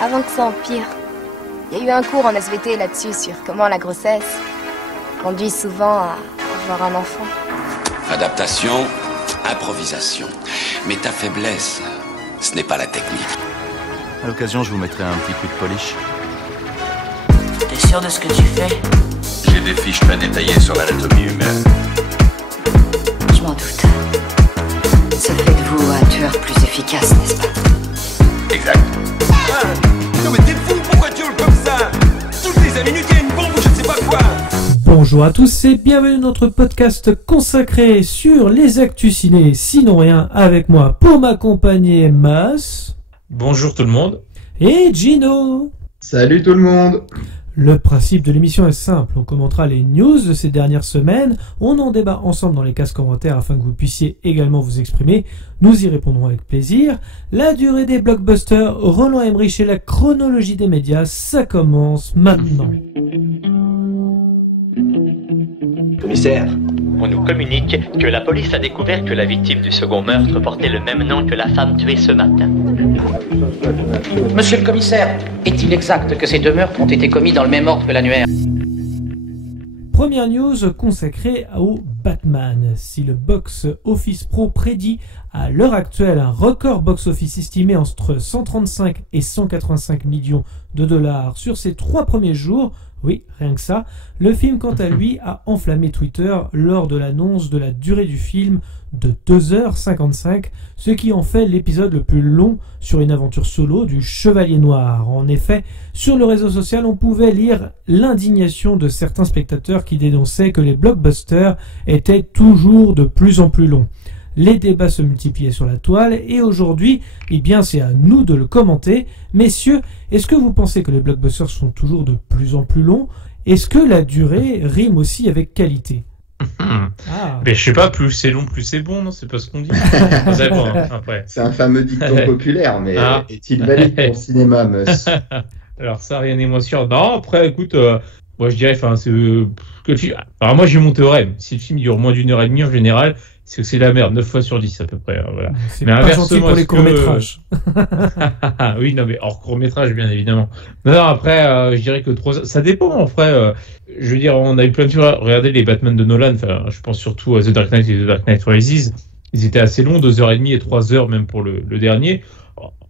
avant que ça empire. Il y a eu un cours en SVT là-dessus sur comment la grossesse conduit souvent à avoir un enfant. Adaptation, improvisation. Mais ta faiblesse, ce n'est pas la technique. À l'occasion, je vous mettrai un petit coup de polish. T'es sûr de ce que tu fais? J'ai des fiches très détaillées sur l'anatomie humaine. Je m'en doute. Ça fait de vous un tueur plus efficace, n'est-ce pas? Exact. Ah, non mais t'es fou, pourquoi tu hurles comme ça? Toutes les 5 minutes, il y a une bombe ou je ne sais pas quoi. Bonjour à tous et bienvenue dans notre podcast consacré sur les actus ciné, sinon rien, avec moi pour m'accompagner Mas. Bonjour tout le monde. Et Gino. Salut tout le monde. Le principe de l'émission est simple, on commentera les news de ces dernières semaines, on en débat ensemble dans les cases commentaires afin que vous puissiez également vous exprimer, nous y répondrons avec plaisir. La durée des blockbusters, Roland Emmerich et la chronologie des médias, ça commence maintenant. Commissaire, on nous communique que la police a découvert que la victime du second meurtre portait le même nom que la femme tuée ce matin. Monsieur le commissaire, est-il exact que ces deux meurtres ont été commis dans le même ordre que l'annuaire? Première news consacrée au Batman. Si le Box Office Pro prédit à l'heure actuelle un record box-office estimé entre 135 et 185 millions de dollars sur ses 3 premiers jours, oui, rien que ça, le film quant à lui a enflammé Twitter lors de l'annonce de la durée du film de 2h55, ce qui en fait l'épisode le plus long sur une aventure solo du Chevalier Noir. En effet, sur le réseau social, on pouvait lire l'indignation de certains spectateurs qui dénonçaient que les blockbusters étaient toujours de plus en plus longs. Les débats se multipliaient sur la toile et aujourd'hui, eh bien, c'est à nous de le commenter. Messieurs, est-ce que vous pensez que les blockbusters sont toujours de plus en plus longs? Est-ce que la durée rime aussi avec qualité? Mais je sais pas, plus c'est long, plus c'est bon, non? C'est pas ce qu'on dit. C'est bon, après. C'est un fameux dicton populaire, mais est-il valide pour le cinéma, Mus? Alors ça, rien n'est moins sûr. Non, après, écoute, moi je dirais, enfin, c'est que le film. Alors moi j'ai mon théorème. Si le film dure moins d'1h30 en général, c'est que c'est la merde, 9 fois sur 10 à peu près. Voilà. C'est mais pas gentil pour les courts-métrages. Oui, non, mais hors court-métrage, bien évidemment. Non, après, je dirais que 3 heures, ça dépend, en vrai. Je veux dire, on a eu plein de fois, regardez les Batman de Nolan, enfin, je pense surtout à The Dark Knight et The Dark Knight Rises. Ils étaient assez longs, 2h30 et 3 heures même pour le dernier.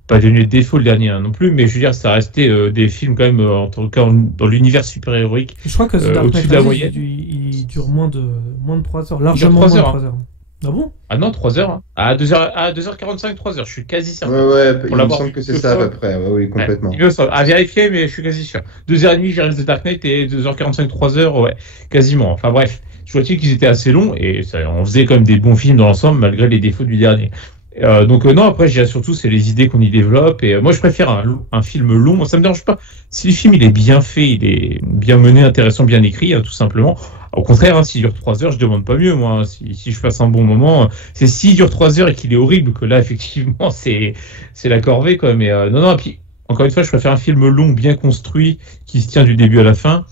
Pas donné de défaut le dernier non plus, mais je veux dire, ça restait des films quand même, en tout cas dans l'univers super-héroïque. Je crois que The Dark Knight Rises, il dure moins de 3 heures, largement moins de 3 heures. Ah bon? Ah non, 3 heures. Hein. À 2h45, 3 heures, je suis quasi certain. Ouais, il me semble que c'est ça à peu près, oui, complètement. À vérifier, mais je suis quasi sûr. 2h30, j'ai The Dark Knight et 2h45, 3 heures, ouais, quasiment. Enfin bref, je vois qu'ils étaient assez longs et ça, on faisait quand même des bons films dans l'ensemble, malgré les défauts du dernier. Donc non, après je dirais surtout c'est les idées qu'on y développe et moi je préfère un film long. Moi ça me dérange pas si le film il est bien fait, il est bien mené, intéressant, bien écrit, tout simplement. Au contraire, s'il dure 3 heures, je demande pas mieux moi. Si je passe un bon moment, c'est s'il dure 3 heures et qu'il est horrible que là effectivement c'est la corvée quoi. Mais non, et puis encore une fois je préfère un film long, bien construit, qui se tient du début à la fin.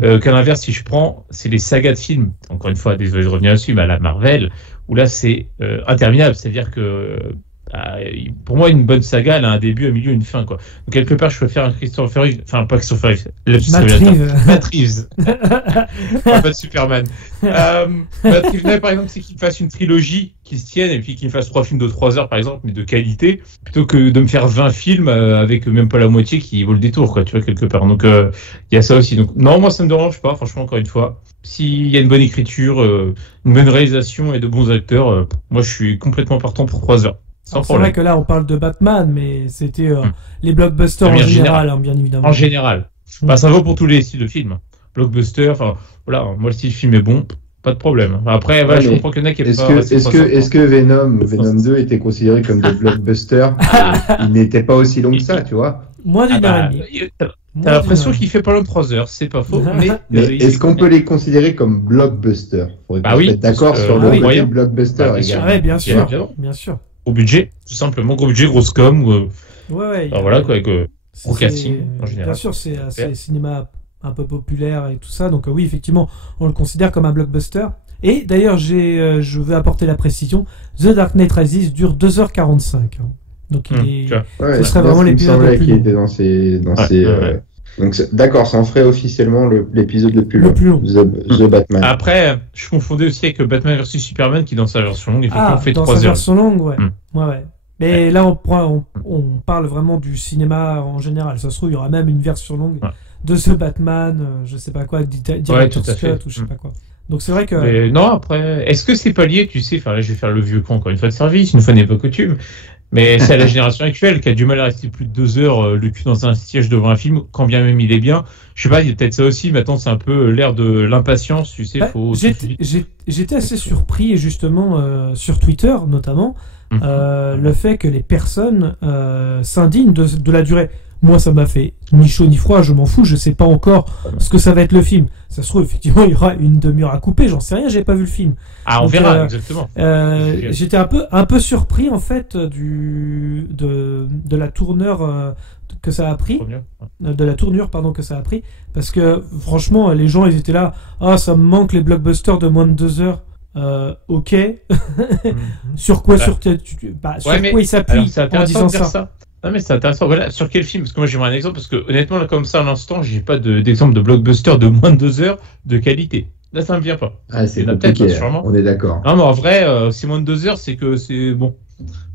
Qu'à l'inverse, si je prends, c'est les sagas de films. Encore une fois, désolé de revenir là-dessus, mais à la Marvel, où là c'est interminable. C'est-à-dire que pour moi, une bonne saga, elle a un début, un milieu, une fin, quoi. Donc quelque part, je préfère un Christopher Reeve, enfin pas Christopher Reeve, Matt Reeves, pas de Superman. Matt Reeves, par exemple, c'est qu'il fasse une trilogie qui se tienne et puis qu'il fasse 3 films de 3 heures, par exemple, mais de qualité, plutôt que de me faire 20 films avec même pas la moitié qui vaut le détour, quoi, tu vois, quelque part. Donc il y a ça aussi. Donc non, moi ça me dérange pas, franchement, encore une fois. S'il y a une bonne écriture, une bonne réalisation et de bons acteurs, moi je suis complètement partant pour 3 heures. C'est vrai que là on parle de Batman, mais c'était les blockbusters en général, bien évidemment. En général. Bah, ça vaut pour tous les styles de films. Blockbuster, enfin voilà, moi le style film est bon, pas de problème. Après, je comprends qu'il y en a qui est pas. Est-ce que Venom 2 était considéré comme des blockbusters? Il n'était pas aussi long que ça, tu vois. Moins d'une heure et demie. T'as l'impression qu'il fait pas long de 3 heures, c'est pas faux. Mais est-ce qu'on peut les considérer comme blockbusters? Bah oui. D'accord sur le côté blockbuster également. Oui, bien sûr. Gros budget, tout simplement, gros budget, grosse com. Ouais. Voilà quoi, avec gros casting en général. Bien sûr, c'est cinéma un peu populaire et tout ça, donc oui, effectivement, on le considère comme un blockbuster. Et d'ailleurs, je veux apporter la précision, The Dark Knight Rises dure 2h45. Donc Ouais, ce serait vraiment il me l'épisode semblait le plus qu'il long. était dans ces Donc d'accord, ça en ferait officiellement l'épisode le plus long. The Batman. Après, je confondais aussi avec Batman vs Superman qui dans sa version longue effectivement fait dans 3 sa heures. version longue, ouais. Mais là, on parle vraiment du cinéma en général. Ça se trouve, il y aura même une version longue de ce Batman, je sais pas quoi, Director's Cut ou je sais pas quoi. Donc c'est vrai que... Mais non, après, est-ce que c'est pas lié, tu sais, enfin là je vais faire le vieux con encore une fois de service, une fois n'est pas coutume, mais c'est à la génération actuelle qui a du mal à rester plus de 2 heures le cul dans un siège devant un film, quand bien même il est bien. Je sais pas, il y a peut-être ça aussi, maintenant c'est un peu l'ère de l'impatience, tu sais, J'étais assez surpris, justement, sur Twitter notamment, le fait que les personnes s'indignent de la durée. Moi, ça m'a fait ni chaud ni froid, je m'en fous, je sais pas encore ce que ça va être le film. Ça se trouve, effectivement, il y aura une demi-heure à couper, j'en sais rien, j'ai pas vu le film. Ah, on verra, exactement. J'étais un peu surpris, en fait, de la tournure que ça a pris, de la tournure, pardon, que ça a pris, parce que, franchement, les gens, ils étaient là, ça me manque les blockbusters de moins de 2 heures. Ok. Sur quoi, sur quoi il s'appuie en disant ça? Non mais c'est intéressant. Voilà, sur quel film? Parce que moi j'aimerais un exemple, parce que honnêtement là comme ça à l'instant, j'ai pas d'exemple de blockbuster de moins de 2 heures de qualité. Là ça me vient pas. C'est compliqué, on est d'accord. Non mais en vrai, c'est moins de 2 heures, c'est que c'est bon.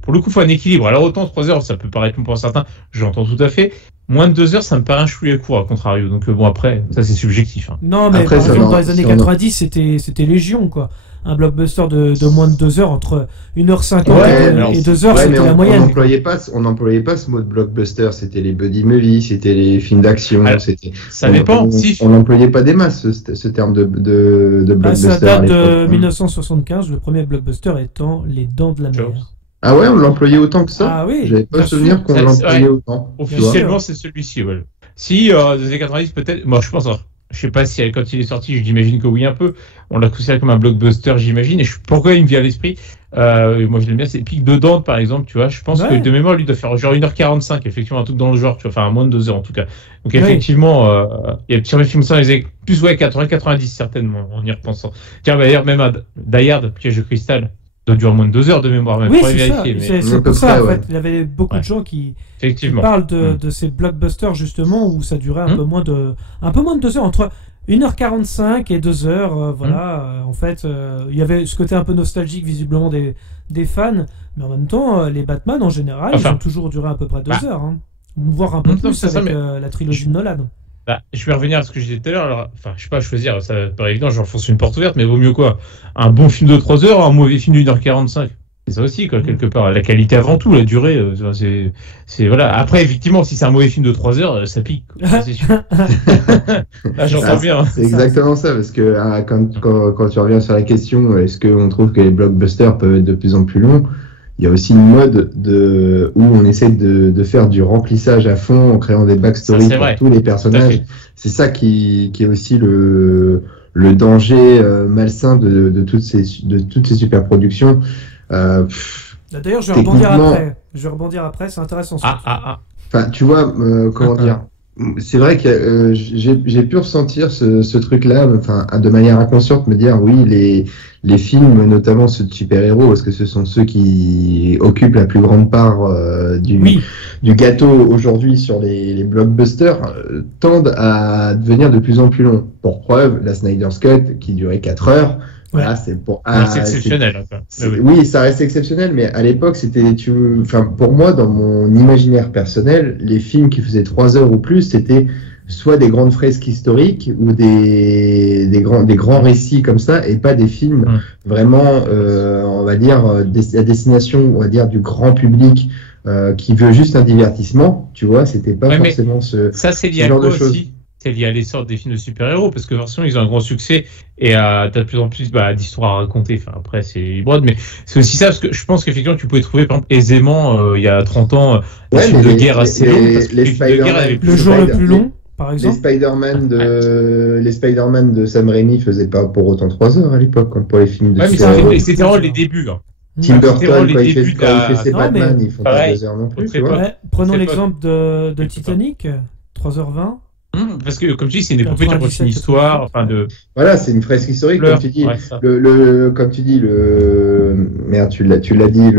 Pour le coup, il faut un équilibre. Alors autant 3 heures, ça peut paraître long pour certains, j'entends tout à fait. Moins de 2 heures, ça me paraît un chouïa court, à contrario. Donc bon, après, ça c'est subjectif. Non, mais après, par exemple, dans les années 90, c'était légion, quoi. Un blockbuster de moins de 2 heures, entre 1h50 et 2 heures, c'était la moyenne. On n'employait pas ce mot de blockbuster, c'était les buddy movies, c'était les films d'action. Ça dépend. On n'employait pas des masses ce terme de blockbuster. Ça date de 1975, le premier blockbuster étant Les Dents de la Mer. Ah ouais, on l'employait autant que ça? Ah oui. J'avais pas souvenir qu'on l'employait autant. Officiellement, c'est celui-ci, ouais. Si, dans les années 90, peut-être, moi je pense, je sais pas si quand il est sorti, j'imagine que oui un peu, on l'a considéré comme un blockbuster, j'imagine, et pourquoi il me vient à l'esprit, moi je l'aime bien, c'est Pic de Dante par exemple, tu vois, je pense que de mémoire, lui doit faire genre 1h45, effectivement, un truc dans le genre, tu vois, enfin moins de 2 heures en tout cas. Donc effectivement, il y a sur les films ça, plus 80-90 certainement, en y repensant. Tiens, d'ailleurs, même à Die Hard, Piège de cristal, ça dure moins de 2 heures de mémoire, même. Oui, c'est vérifier, ça. C'est pour ça, en fait. Il y avait beaucoup de gens qui parlent de ces blockbusters, justement, où ça durait un peu moins de 2 heures, entre 1h45 et 2 heures, voilà. En fait, il y avait ce côté un peu nostalgique, visiblement, des fans, mais en même temps, les Batman, en général, ils ont toujours duré à peu près 2 heures, hein. Voire un peu plus avec la trilogie de Nolan. Je vais revenir à ce que je disais tout à l'heure. Alors, enfin, je sais pas choisir, ça paraît évident, j'enfonce une porte ouverte, mais vaut mieux quoi? Un bon film de 3 heures, un mauvais film de 1h45. C'est ça aussi, quoi, quelque part. La qualité avant tout, la durée, c'est voilà. Après, effectivement, si c'est un mauvais film de 3 heures, ça pique, quoi, c'est sûr. Là, j'entends bien. C'est exactement ça, parce que quand tu reviens sur la question, est-ce qu'on trouve que les blockbusters peuvent être de plus en plus longs? Il y a aussi une mode où on essaie de faire du remplissage à fond en créant des backstories pour tous les personnages. C'est ça qui est aussi le danger malsain de toutes ces super productions. D'ailleurs, je vais rebondir après, c'est intéressant. Enfin, tu vois, comment dire, c'est vrai que j'ai pu ressentir ce truc-là, enfin, de manière inconsciente, me dire oui, les films, notamment ceux de super-héros, parce que ce sont ceux qui occupent la plus grande part du gâteau aujourd'hui sur les blockbusters, tendent à devenir de plus en plus longs. Pour preuve, la Snyder's Cut, qui durait 4 heures, voilà, c'est exceptionnel. Oui, ça reste exceptionnel, mais à l'époque, pour moi, dans mon imaginaire personnel, les films qui faisaient 3 heures ou plus, c'était soit des grandes fresques historiques ou des grands récits comme ça, et pas des films vraiment, on va dire, à destination, on va dire, du grand public qui veut juste un divertissement. Tu vois, c'était pas forcément ce genre de choses. C'est lié à l'essor des films de super-héros, parce que forcément, ils ont un grand succès et t'as de plus en plus d'histoires à raconter. Enfin, après, c'est broad, mais c'est aussi ça, parce que je pense qu'effectivement, tu pouvais trouver, par exemple, aisément, il y a 30 ans, des films de guerre assez longs. Le jour le plus long, par exemple. Les Spider-Man de Sam Raimi faisaient pas pour autant 3 heures à l'époque, comme pour les films de super-héros. Mais c'était vraiment les débuts, hein. Tim Burton, quand il fait ses Batman, ils font pas 2 heures non plus. Prenons l'exemple de Titanic, 3h20. Parce que, comme tu dis, c'est une épopée qui raconte une histoire, enfin de. Voilà, c'est une fresque historique, comme tu dis. Comme tu dis, merde, tu l'as dit,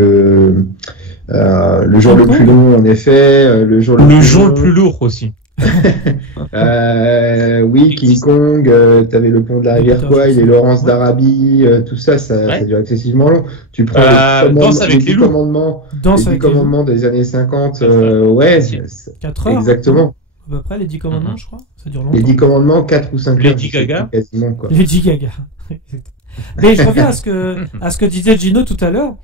Le jour le Hong plus Kong long, en effet. Le jour le plus lourd aussi. Oui, King Kong, t'avais le pont de la rivière Kwai, les Lawrence d'Arabie, tout ça, ça dure excessivement long. Tu prends Danse avec les loups. les 10 commandements des années 50, ouais, 4 heures. exactement. À peu près, les 10 commandements, je crois. Ça dure longtemps. Les 10 commandements, 4 ou 5 heures. Lady Gaga. Quasiment, quoi. Lady Gaga. Mais je reviens à ce que disait Gino tout à l'heure,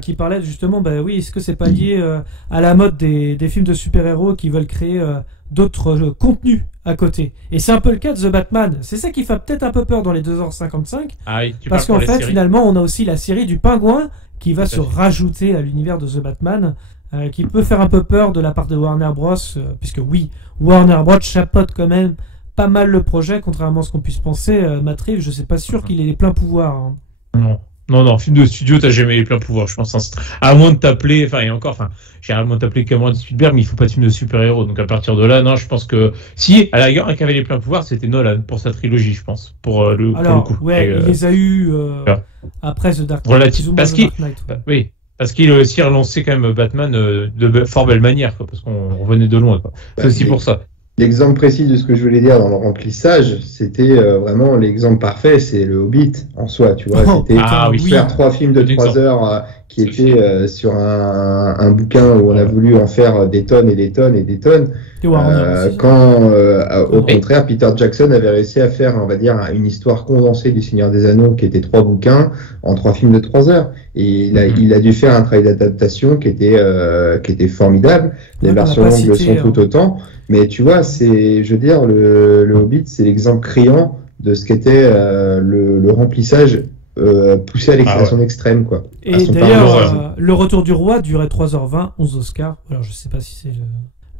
qui parlait justement, bah oui, est-ce que c'est pas lié à la mode des films de super-héros qui veulent créer d'autres contenus à côté. Et c'est un peu le cas de The Batman. C'est ça qui fait peut-être un peu peur dans les 2h55. Ah oui, parce qu'en fait, finalement, on a aussi la série du Pingouin qui va se rajouter à l'univers de The Batman, qui peut faire un peu peur de la part de Warner Bros. Puisque oui, Warner Bros. Chapeaute quand même pas mal le projet, contrairement à ce qu'on puisse penser. Matt Reeves, je suis pas sûr qu'il ait les pleins pouvoirs. Hein. Non, film de studio, t'as jamais les pleins pouvoirs, je pense. À moins de t'appeler, enfin, et encore, enfin, généralement t'appeler Cameron Spielberg, mais il faut pas de film de super-héros. Donc à partir de là, non, je pense que si, à la rigueur, un qui avait les pleins pouvoirs, c'était Nolan pour sa trilogie, je pense, pour le coup. Ouais, il les a eu après The Dark Knight. Relatif, parce qu'il a aussi relancé quand même Batman de fort belle manière, quoi, parce qu'on revenait de loin, quoi. C'est aussi pour ça. L'exemple précis de ce que je voulais dire dans le remplissage, c'était vraiment l'exemple parfait, c'est le Hobbit en soi, tu vois. C'était faire 3 films de 3 heures qui étaient sur un bouquin où on a voulu en faire des tonnes et des tonnes et des tonnes. Au contraire, Peter Jackson avait réussi à faire, on va dire, une histoire condensée du Seigneur des Anneaux qui était 3 bouquins en 3 films de 3 heures. Et il a dû faire un travail d'adaptation qui était formidable. Les versions longues le sont tout autant. Mais tu vois, je veux dire, le Hobbit, c'est l'exemple criant de ce qu'était le remplissage poussé à son extrême, quoi. Et d'ailleurs, Le Retour du Roi durait 3h20, 11 Oscars. Alors, je sais pas si c'est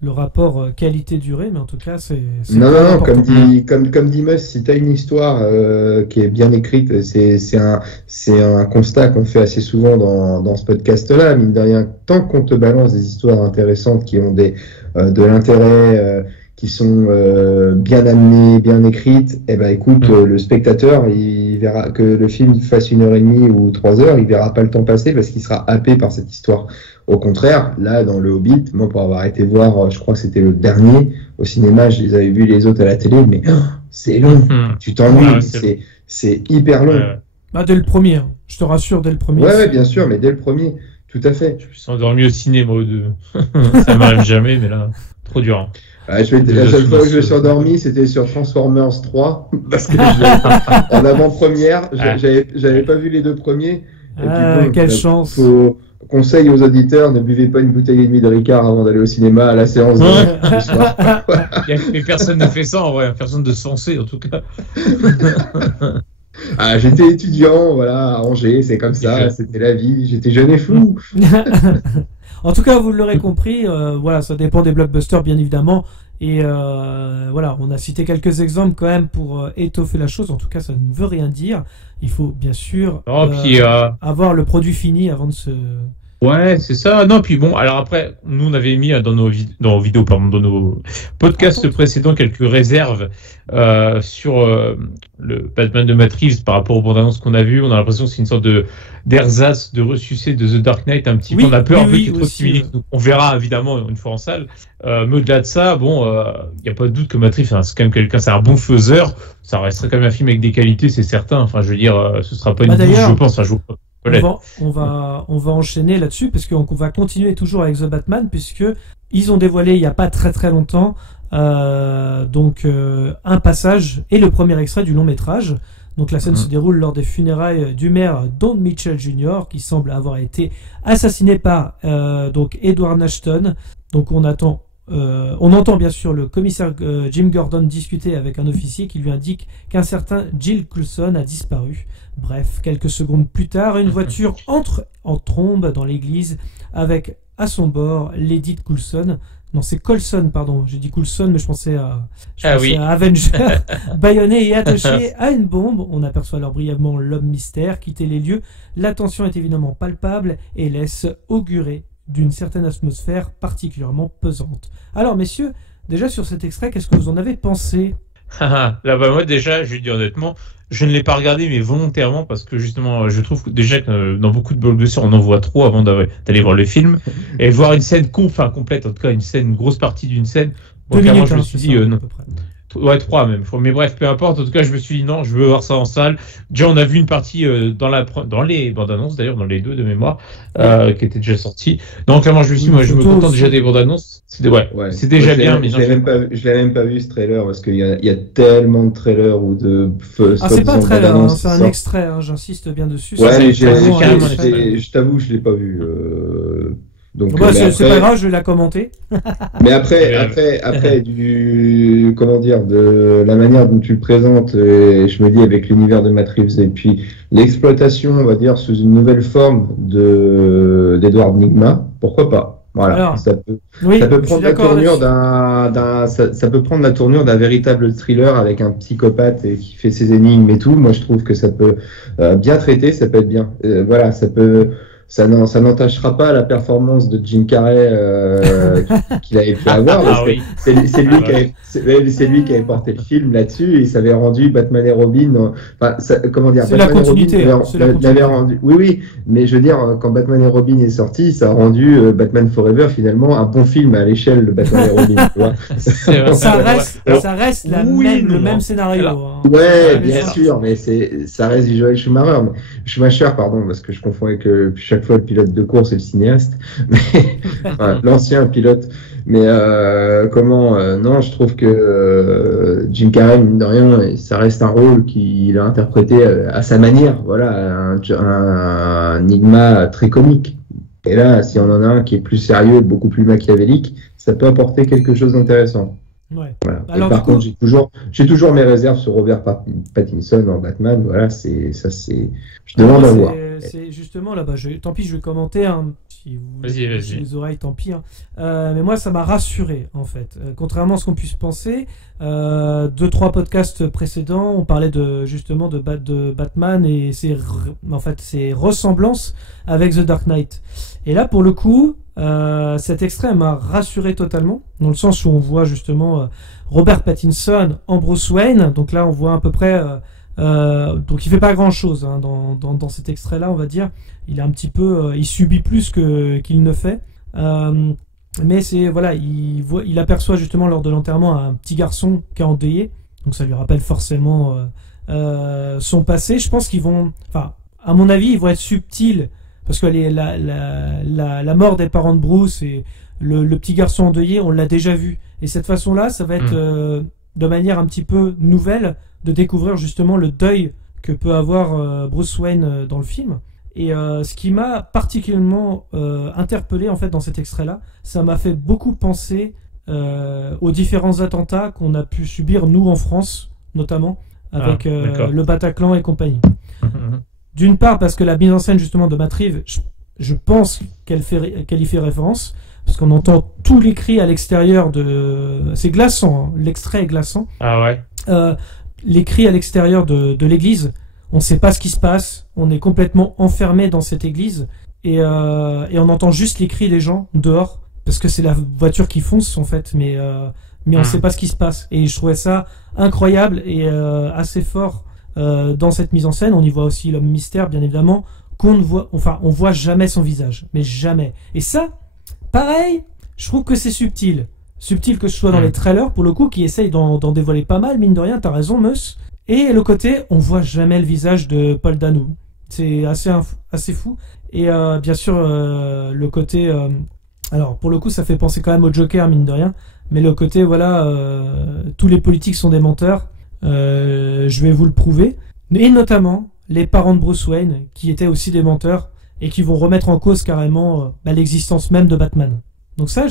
le rapport qualité-durée, mais en tout cas, c'est non, comme dit Mus, si tu as une histoire qui est bien écrite, c'est un constat qu'on fait assez souvent dans ce podcast-là, mine de rien, tant qu'on te balance des histoires intéressantes qui ont de l'intérêt, qui sont bien amenées, bien écrites, eh ben écoute, le spectateur, il verra que le film fasse 1h30 ou 3 heures, il verra pas le temps passer parce qu'il sera happé par cette histoire. Au contraire, là, dans le Hobbit, moi, pour avoir été voir, je crois que c'était le dernier au cinéma, je les avais vus les autres à la télé, mais c'est long, tu t'ennuies, c'est hyper long. Dès le premier, je te rassure, dès le premier. Ouais, bien sûr, mais dès le premier, tout à fait. Je me suis endormi au cinéma aux deux. Ça m'arrive jamais, mais là, trop dur. Hein. La seule fois que je me suis endormi, c'était sur Transformers 3, parce que en avant-première, j'avais pas vu les 2 premiers. Quelle chance! Conseil aux auditeurs, ne buvez pas une bouteille et demie de Ricard avant d'aller au cinéma à la séance du soir. Mais personne ne fait ça en vrai, personne de sensé en tout cas. J'étais étudiant, voilà, à Angers, c'est comme ça, c'était la vie, j'étais jeune et fou. En tout cas, vous l'aurez compris, voilà, ça dépend des blockbusters bien évidemment. Et voilà, on a cité quelques exemples quand même pour étoffer la chose. En tout cas, ça ne veut rien dire. Il faut bien sûr avoir le produit fini avant de se... Ouais, c'est ça. Non, puis bon, alors après, nous on avait mis dans nos podcasts précédents quelques réserves sur le Batman de Matt Reeves par rapport aux bandes annonces qu'on a vues. On a l'impression que c'est une sorte d'ersatz, de ressucé de The Dark Knight un petit peu. On a peur un peu qu'il y ait trop de similitudes. On verra évidemment une fois en salle. Mais au-delà de ça, bon, il n'y a pas de doute que Matt Reeves, c'est quand même quelqu'un, c'est un bon faiseur. Ça resterait quand même un film avec des qualités, c'est certain. Enfin, je veux dire, ce sera pas une bouche, je pense. Enfin, on va enchaîner là-dessus parce qu'on va continuer toujours avec The Batman puisque ils ont dévoilé il n'y a pas très très longtemps un passage et le premier extrait du long métrage. Donc la scène se déroule lors des funérailles du maire Don Mitchell Jr. qui semble avoir été assassiné par Edward Ashton. Donc on entend bien sûr le commissaire Jim Gordon discuter avec un officier qui lui indique qu'un certain Jill Coulson a disparu. Bref, quelques secondes plus tard, une voiture entre en trombe dans l'église avec à son bord Lady Coulson. Non, c'est Coulson, pardon. J'ai dit Coulson, mais je pensais à Avenger. Bâillonné et attaché à une bombe. On aperçoit alors brièvement l'homme mystère quitter les lieux. La tension est évidemment palpable et laisse augurer d'une certaine atmosphère particulièrement pesante. Alors, messieurs, déjà sur cet extrait, qu'est-ce que vous en avez pensé ? Là, bah, moi, déjà, je lui dis honnêtement, je ne l'ai pas regardé, mais volontairement, parce que justement, je trouve que déjà que dans beaucoup de blockbusters, on en voit trop avant d'aller voir le film. Et voir une scène complète, en tout cas, une grosse partie d'une scène. Bon, clairement, je me suis dit, non. Ouais, 3 même. Mais bref, peu importe. En tout cas, je me suis dit non, je veux voir ça en salle. Déjà, on a vu une partie dans les bandes annonces, d'ailleurs, dans les 2 de mémoire, qui étaient déjà sorties. Donc, clairement, je me suis dit, moi, je me contente déjà des bandes annonces. C'est déjà bien. Mais je l'ai même pas vu ce trailer parce qu'il y a tellement de trailers ou de. C'est pas un trailer, hein, c'est un extrait. Hein, j'insiste bien dessus. Ouais, je t'avoue, je l'ai pas vu. Donc, c'est pas grave, je vais la commenter. Mais après, de la manière dont tu le présentes, je me dis avec l'univers de Matt Reeves et puis l'exploitation, on va dire, sous une nouvelle forme d'Edward Nygma, pourquoi pas? Voilà. Alors, ça peut prendre la tournure ça peut prendre la tournure d'un véritable thriller avec un psychopathe et qui fait ses énigmes et tout. Moi, je trouve que ça peut bien traiter, ça peut être bien. Voilà, ça n'entachera pas la performance de Jim Carrey qu'il avait pu avoir. C'est lui qui avait porté le film là-dessus et il s'avait rendu Batman et Robin. Batman la continuité. Et Robin l'avait rendu. Oui, mais je veux dire, quand Batman et Robin est sorti, ça a rendu Batman Forever finalement un bon film à l'échelle de Batman et Robin. Tu vois. Ça reste le même scénario. Hein. Ouais, bien sûr, mais ça reste du Joel Schumacher, parce que je confonds avec chaque fois le pilote de course et le cinéaste, mais l'ancien pilote. Mais non, je trouve que Jim Carrey, mine de rien, ça reste un rôle qu'il a interprété à sa manière. Voilà, un enigma très comique. Et là, si on en a un qui est plus sérieux, beaucoup plus machiavélique, ça peut apporter quelque chose d'intéressant. Ouais. Voilà. Alors, par contre, j'ai toujours mes réserves sur Robert Pattinson en Batman. Voilà, je demande à voir. C'est justement là-bas. Tant pis, je vais commenter. Hein, si vous vas-y. Les oreilles, tant pis. Hein. Mais moi, ça m'a rassuré en fait. Contrairement à ce qu'on puisse penser, 2-3 podcasts précédents, on parlait justement de Batman et ses ressemblances avec The Dark Knight. Et là, pour le coup, cet extrait m'a rassuré totalement, dans le sens où on voit justement Robert Pattinson en Bruce Wayne. Donc là, on voit à peu près. Donc il fait pas grand chose hein, dans cet extrait là, on va dire. Il est un petit peu, il subit plus qu'il ne fait. Mais c'est voilà, il aperçoit justement lors de l'enterrement un petit garçon qui est endeuillé. Donc ça lui rappelle forcément son passé. Je pense qu'ils vont, à mon avis, ils vont être subtils parce que la mort des parents de Bruce et le petit garçon endeuillé, on l'a déjà vu. Et cette façon-là, ça va être de manière un petit peu nouvelle de découvrir justement le deuil que peut avoir Bruce Wayne dans le film. Et ce qui m'a particulièrement interpellé en fait dans cet extrait-là, ça m'a fait beaucoup penser aux différents attentats qu'on a pu subir nous en France, notamment avec le Bataclan et compagnie. D'une part parce que la mise en scène justement de Matt Reeves, je pense qu'elle y fait référence, parce qu'on entend tous les cris à l'extérieur c'est glaçant, hein. L'extrait est glaçant. Ah ouais. Les cris à l'extérieur de l'église, on ne sait pas ce qui se passe, on est complètement enfermé dans cette église et on entend juste les cris des gens dehors parce que c'est la voiture qui fonce en fait, mais on ne sait pas ce qui se passe. Et je trouvais ça incroyable et assez fort dans cette mise en scène. On y voit aussi l'homme mystère, bien évidemment, on voit jamais son visage, mais jamais. Et ça, pareil, je trouve que c'est subtil que ce soit dans les trailers pour le coup, qui essayent d'en dévoiler pas mal, mine de rien. T'as raison, Meus. Et le côté, on voit jamais le visage de Paul Dano. C'est assez fou. Et bien sûr, le côté, alors pour le coup, ça fait penser quand même au Joker, mine de rien. Mais le côté, voilà, tous les politiques sont des menteurs. Je vais vous le prouver. Et notamment les parents de Bruce Wayne, qui étaient aussi des menteurs et qui vont remettre en cause carrément l'existence même de Batman. Donc ça,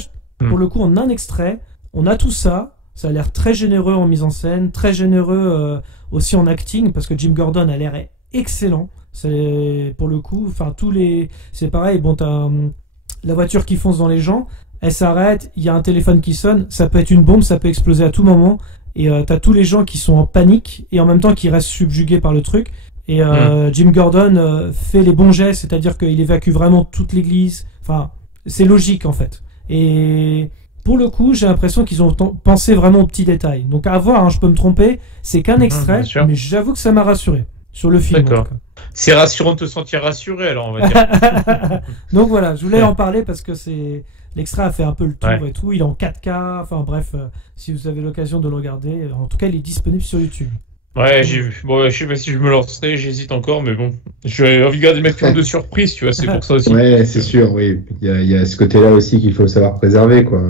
pour le coup, en un extrait, on a tout ça. Ça a l'air très généreux en mise en scène, très généreux aussi en acting, parce que Jim Gordon a l'air excellent. C'est pour le coup, c'est pareil. Bon, t'as la voiture qui fonce dans les gens, elle s'arrête, il y a un téléphone qui sonne, ça peut être une bombe, ça peut exploser à tout moment. Et t'as tous les gens qui sont en panique et en même temps qui restent subjugués par le truc. Et Jim Gordon fait les bons gestes, c'est-à-dire qu'il évacue vraiment toute l'église. Enfin, c'est logique en fait. Et pour le coup, j'ai l'impression qu'ils ont pensé vraiment aux petits détails. Donc à voir, hein, je peux me tromper, c'est qu'un extrait, bien sûr. mais j'avoue que ça m'a rassuré sur le film. D'accord. En tout cas. C'est rassurant de te sentir rassuré, alors on va dire. Donc voilà, je voulais en parler parce que l'extrait a fait un peu le tour Ouais. et tout. Il est en 4K, enfin bref, si vous avez l'occasion de le regarder, en tout cas, il est disponible sur YouTube. Ouais, j'ai vu. Bon, je sais pas si je me lancerai, j'hésite encore, mais bon. J'ai envie de garder ma film de surprise, tu vois, c'est pour ça aussi. Ouais, c'est sûr, oui. Il y a ce côté-là aussi qu'il faut savoir préserver, quoi.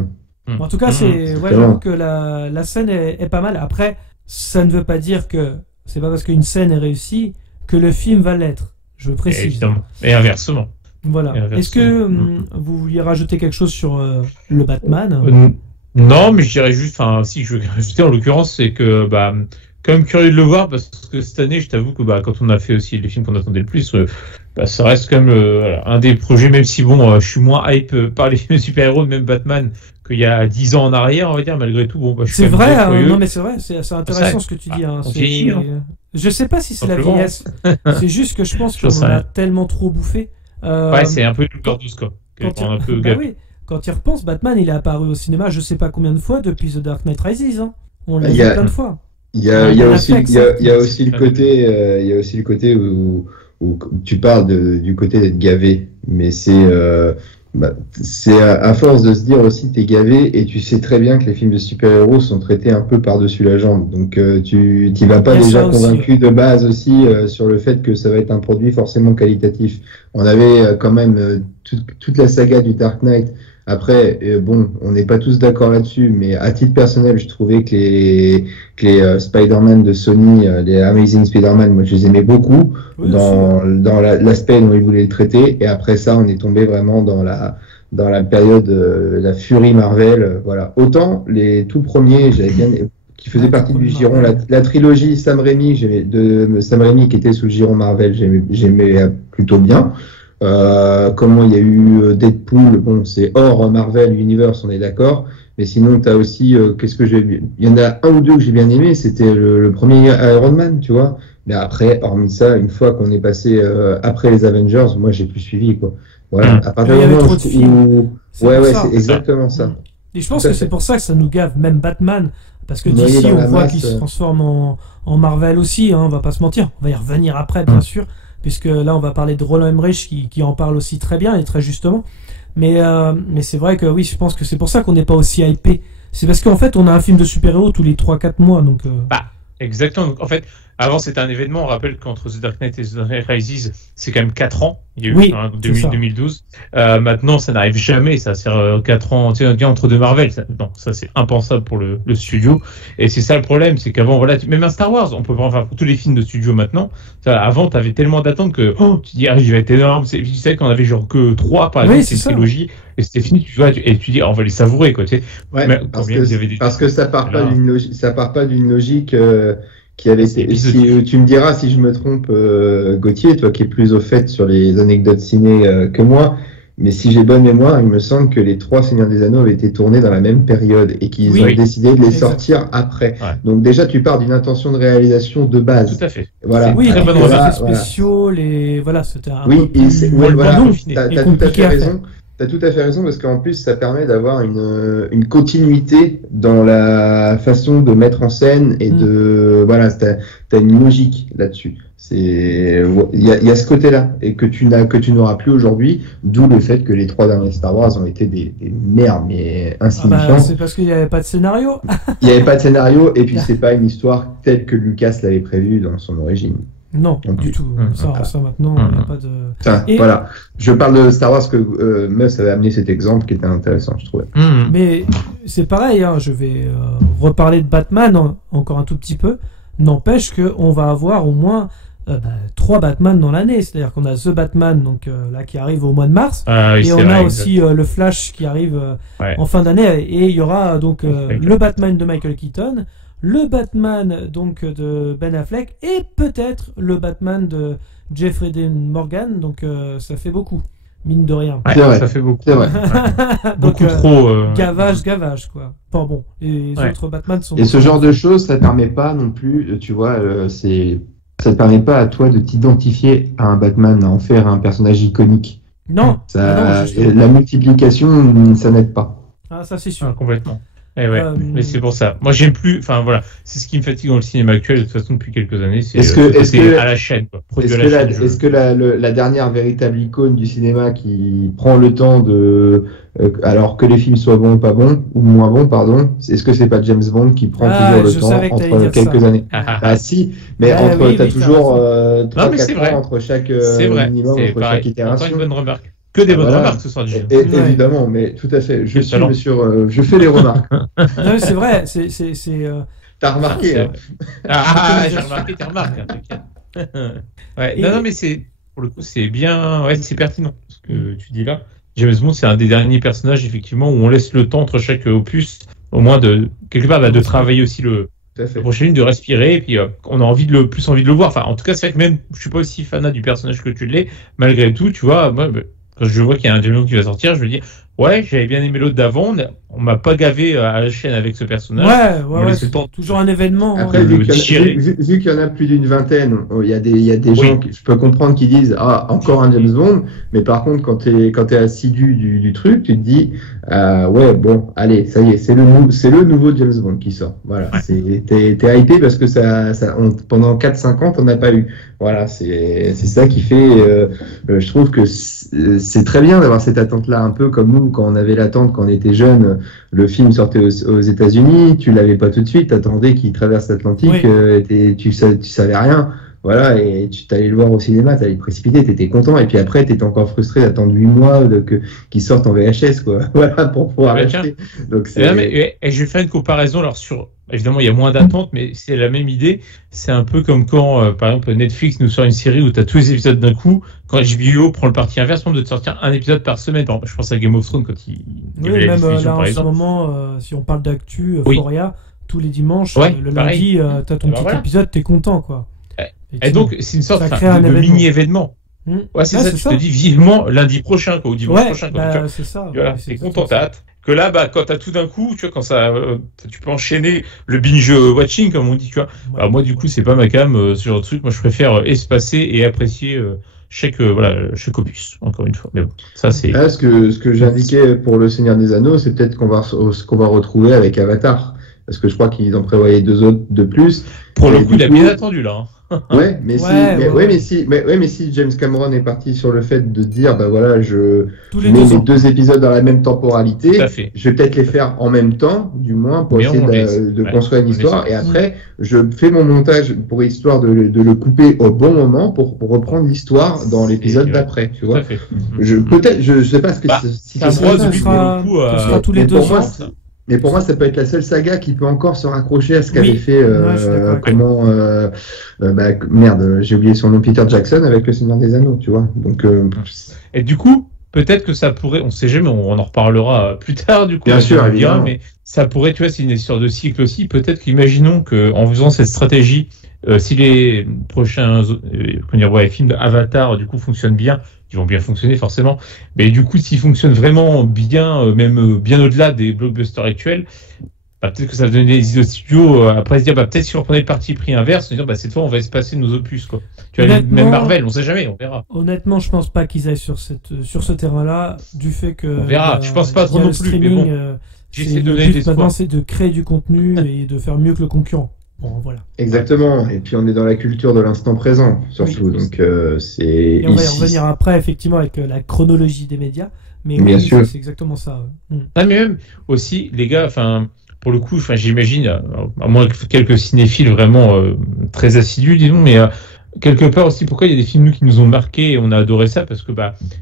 En tout cas, j'avoue que la scène est pas mal. Après, ça ne veut pas dire que c'est pas parce qu'une scène est réussie que le film va l'être. Je précise. Évidemment. Et inversement. Voilà. Est-ce que vous vouliez rajouter quelque chose sur le Batman Non, mais je dirais juste, enfin, si je veux rajouter en l'occurrence, c'est que, bah, quand même curieux de le voir parce que cette année, je t'avoue que, bah, quand on a fait aussi les films qu'on attendait le plus, bah, ça reste quand même voilà, un des projets, même si bon, je suis moins hype par les films de super-héros, même Batman, qu'il y a 10 ans en arrière, on va dire, malgré tout. Bon, bah, je suis c'est quand même vrai, bien curieux. non mais c'est vrai, c'est intéressant ce que tu dis. Hein. On vieillit, hein. Je sais pas si c'est la Simplement. vieillesse, c'est juste que je pense J'en qu'on sais en a rien. tellement trop bouffé. Ouais, c'est un peu une overdose, quoi. Un peu Bah oui, quand il repense, Batman il est apparu au cinéma je sais pas combien de fois depuis The Dark Knight Rises. Hein. On l'a vu plein de fois. Il y a aussi le côté où tu parles du côté d'être gavé, mais c'est à force de se dire aussi t'es gavé et tu sais très bien que les films de super-héros sont traités un peu par-dessus la jambe, donc tu t'y vas pas déjà convaincu de base aussi sur le fait que ça va être un produit forcément qualitatif. On avait quand même toute la saga du Dark Knight. Après, bon, on n'est pas tous d'accord là-dessus, mais à titre personnel, je trouvais que les Spider-Man de Sony, les Amazing Spider-Man, moi je les aimais beaucoup dans l'aspect dont ils voulaient le traiter. Et après ça, on est tombé vraiment dans la période la furie Marvel. Voilà. Autant les tout premiers, j'avais bien qui faisaient partie du giron, la trilogie Sam Raimi, Sam Raimi qui était sous le giron Marvel, j'aimais plutôt bien. Comment il y a eu Deadpool, bon c'est hors Marvel Universe, on est d'accord, mais sinon t'as aussi il y en a un ou deux que j'ai bien aimé, c'était le premier Iron Man, tu vois, mais après hormis ça, une fois qu'on est passé après les Avengers, moi j'ai plus suivi quoi. Voilà, à partir du moment où c'est exactement ça. Et je pense que c'est pour ça que ça nous gave, même Batman, parce que d'ici on voit qu'il se transforme en Marvel aussi, hein, on va pas se mentir, on va y revenir après bien sûr. Puisque là on va parler de Roland Emmerich qui en parle aussi très bien et très justement. Mais c'est vrai que oui, je pense que c'est pour ça qu'on n'est pas aussi hypé. C'est parce qu'en fait on a un film de super-héros tous les 3-4 mois. Donc, Bah, exactement. Donc, en fait, avant c'était un événement, on rappelle qu'entre The Dark Knight et The Dark Knight Rises, c'est quand même 4 ans. Il y a eu 2012. Maintenant ça n'arrive jamais, ça sert 4 ans entre deux Marvel. Ça c'est impensable pour le studio. Et c'est ça le problème, c'est qu'avant, voilà, même un Star Wars, on peut pas, enfin, pour tous les films de studio maintenant, avant t'avais tellement d'attentes que tu dis, il va être énorme. Tu sais qu'on avait genre que 3 par exemple, c'est une trilogie, et c'était fini, tu vois, et tu dis, on va les savourer, quoi, tu sais. Ouais, parce que ça part pas d'une logique, qui avait été. Tu me diras si je me trompe, Gauthier, toi qui es plus au fait sur les anecdotes ciné que moi, mais si j'ai bonne mémoire, il me semble que les 3 Seigneurs des Anneaux avaient été tournés dans la même période et qu'ils ont décidé de les sortir après. Ouais. Donc déjà, tu pars d'une intention de réalisation de base. Tout à fait. Voilà. Oui, très bonne effets spéciaux, c'était un peu plus... t'as tout à fait raison. T'as tout à fait raison parce qu'en plus ça permet d'avoir une continuité dans la façon de mettre en scène et t'as une logique là-dessus. Il y a ce côté-là et que tu n'auras plus aujourd'hui, d'où le fait que les 3 derniers Star Wars ont été des merdes mais insignifiantes. C'est parce qu'il n'y avait pas de scénario. Il n'y avait pas de scénario et puis c'est pas une histoire telle que Lucas l'avait prévue dans son origine. Non, du tout. Ça maintenant, il n'y a pas de... Voilà. Je parle de Star Wars que Meus avait amené cet exemple qui était intéressant, je trouvais. Mais c'est pareil, hein, je vais reparler de Batman encore un tout petit peu. N'empêche qu'on va avoir au moins 3 Batman dans l'année. C'est-à-dire qu'on a The Batman donc, là, qui arrive au mois de mars. Et on a aussi le Flash qui arrive en fin d'année. Et il y aura donc le Batman de Michael Keaton, le Batman donc de Ben Affleck et peut-être le Batman de Jeffrey Dean Morgan, donc ça fait beaucoup, mine de rien. Ouais, ça fait beaucoup. C'est vrai. Donc beaucoup trop. Gavage quoi. Enfin bon, les autres Batman sont. Et ce genre de choses, ça permet pas non plus, tu vois, ça te permet pas à toi de t'identifier à un Batman, à en faire un personnage iconique. Non. La multiplication, ça n'aide pas. Ah, ça c'est sûr. Complètement. Mais c'est pour ça. Moi, j'aime plus. Enfin, voilà. C'est ce qui me fatigue dans le cinéma actuel, de toute façon, depuis quelques années. C'est à la chaîne, quoi. Est-ce que la dernière véritable icône du cinéma qui prend le temps de. Alors que les films soient bons ou pas bons, ou moins bons, pardon, est-ce que c'est pas James Bond qui prend toujours le temps entre quelques années? Ah, si, mais t'as toujours 3-4 ans entre chaque minimum, entre chaque itération. Une bonne remarque. Que des bonnes remarques ce soir du film. Évidemment, mais tout à fait. Je fais les remarques. Non, c'est vrai. T'as remarqué. J'ai remarqué tes remarques. Non, mais pour le coup, c'est bien. Ouais, c'est pertinent ce que tu dis là. James Bond, c'est un des derniers personnages effectivement où on laisse le temps entre chaque opus, au moins de quelque part de travailler aussi le prochain film, de respirer, et puis on a plus envie de le voir. Enfin, en tout cas, c'est vrai que même je suis pas aussi fanat du personnage que tu l'es, malgré tout, tu vois. Moi, quand je vois qu'il y a un James Bond qui va sortir, je me dis ouais, j'avais bien aimé l'autre d'avant, on m'a pas gavé à la chaîne avec ce personnage. Ouais, c'est toujours un événement. Après, vu qu'il y en a plus d'une vingtaine, il y a des gens, je peux comprendre, qui disent encore un James Bond, mais par contre, quand t'es assidu du truc, tu te dis ouais, bon, allez, ça y est, c'est le nouveau James Bond qui sort. Voilà, t'es hypé parce que pendant 4-5 ans, t'en as pas eu. Voilà, c'est ça qui fait. Je trouve que c'est très bien d'avoir cette attente-là, un peu comme nous quand on avait l'attente quand on était jeune. Le film sortait aux États-Unis, tu l'avais pas tout de suite, t'attendais qu'il traverse l'Atlantique, tu savais rien. Voilà, et tu t'allais le voir au cinéma, t'allais te précipiter, t'étais content, et puis après t'étais encore frustré d'attendre 8 mois qu'il sorte en VHS, quoi. Voilà, pour pouvoir acheter. Donc je vais faire une comparaison. Alors évidemment, il y a moins d'attente, mais c'est la même idée. C'est un peu comme quand, par exemple, Netflix nous sort une série où tu as tous les épisodes d'un coup. Quand HBO prend le parti inverse, de te sortir un épisode par semaine. Par exemple, je pense à Game of Thrones quand il y avait la diffusion, par exemple. En ce moment, si on parle d'actu, Euphoria, tous les dimanches, le lundi, tu as ton petit épisode, tu es content, quoi. Et donc, c'est une sorte de mini-événement. Ouais, c'est ça, tu te dis vivement lundi prochain, ou dimanche prochain. C'est ça. C'est content, t'as hâte. Que là, quand t'as tout d'un coup, tu vois, tu peux enchaîner le binge-watching, comme on dit, tu vois. Alors, moi, du coup, c'est pas ma cam, ce genre de truc. Moi, je préfère espacer et apprécier chaque opus, encore une fois. Mais bon, ça, c'est. Là, ce que j'indiquais pour Le Seigneur des Anneaux, c'est peut-être ce qu'on va retrouver avec Avatar. Parce que je crois qu'ils en prévoyaient 2 autres de plus. Pour le coup, il a bien attendu, là. Ouais, mais si James Cameron est parti sur le fait de dire, bah voilà, je mets les 2 épisodes dans la même temporalité, je vais peut-être les faire en même temps, du moins, pour essayer de construire une histoire, et après, je fais mon montage pour histoire de le couper au bon moment pour reprendre l'histoire dans l'épisode d'après, tu vois. Je sais pas si ça sera tous les 2 ans. Mais pour moi, ça peut être la seule saga qui peut encore se raccrocher à ce qu'avait fait j'ai oublié son nom, Peter Jackson avec Le Seigneur des Anneaux, tu vois. Donc et du coup, peut-être que ça pourrait, on sait jamais, on en reparlera plus tard du coup. Bien sûr, évidemment. Mais ça pourrait, tu vois, c'est une histoire de cycle aussi. Peut-être qu'imaginons que en faisant cette stratégie, si les prochains films d'Avatar du coup fonctionnent bien, ils vont bien fonctionner forcément, mais du coup s'ils fonctionnent vraiment bien, même bien au-delà des blockbusters actuels, peut-être que ça va donner des idées au studio après se dire peut-être si on prenait le parti pris inverse, se dire cette fois on va espacer nos opus, quoi. Tu vois, même Marvel, on sait jamais, on verra. Honnêtement, je pense pas qu'ils aillent sur ce terrain-là, du fait que on verra. Je pense pas trop non plus, mais bon, j'essaie de donner des espoirs. Maintenant, c'est de créer du contenu et de faire mieux que le concurrent. Bon, voilà. Exactement, et puis on est dans la culture de l'instant présent, surtout, donc c'est... Et on va y revenir après, effectivement, avec la chronologie des médias, mais bien sûr. C'est exactement ça. Mais même, aussi, les gars, pour le coup, j'imagine, à moins que quelques cinéphiles vraiment très assidus, disons, mais quelque part aussi, pourquoi il y a des films qui nous ont marqués et on a adoré ça, parce que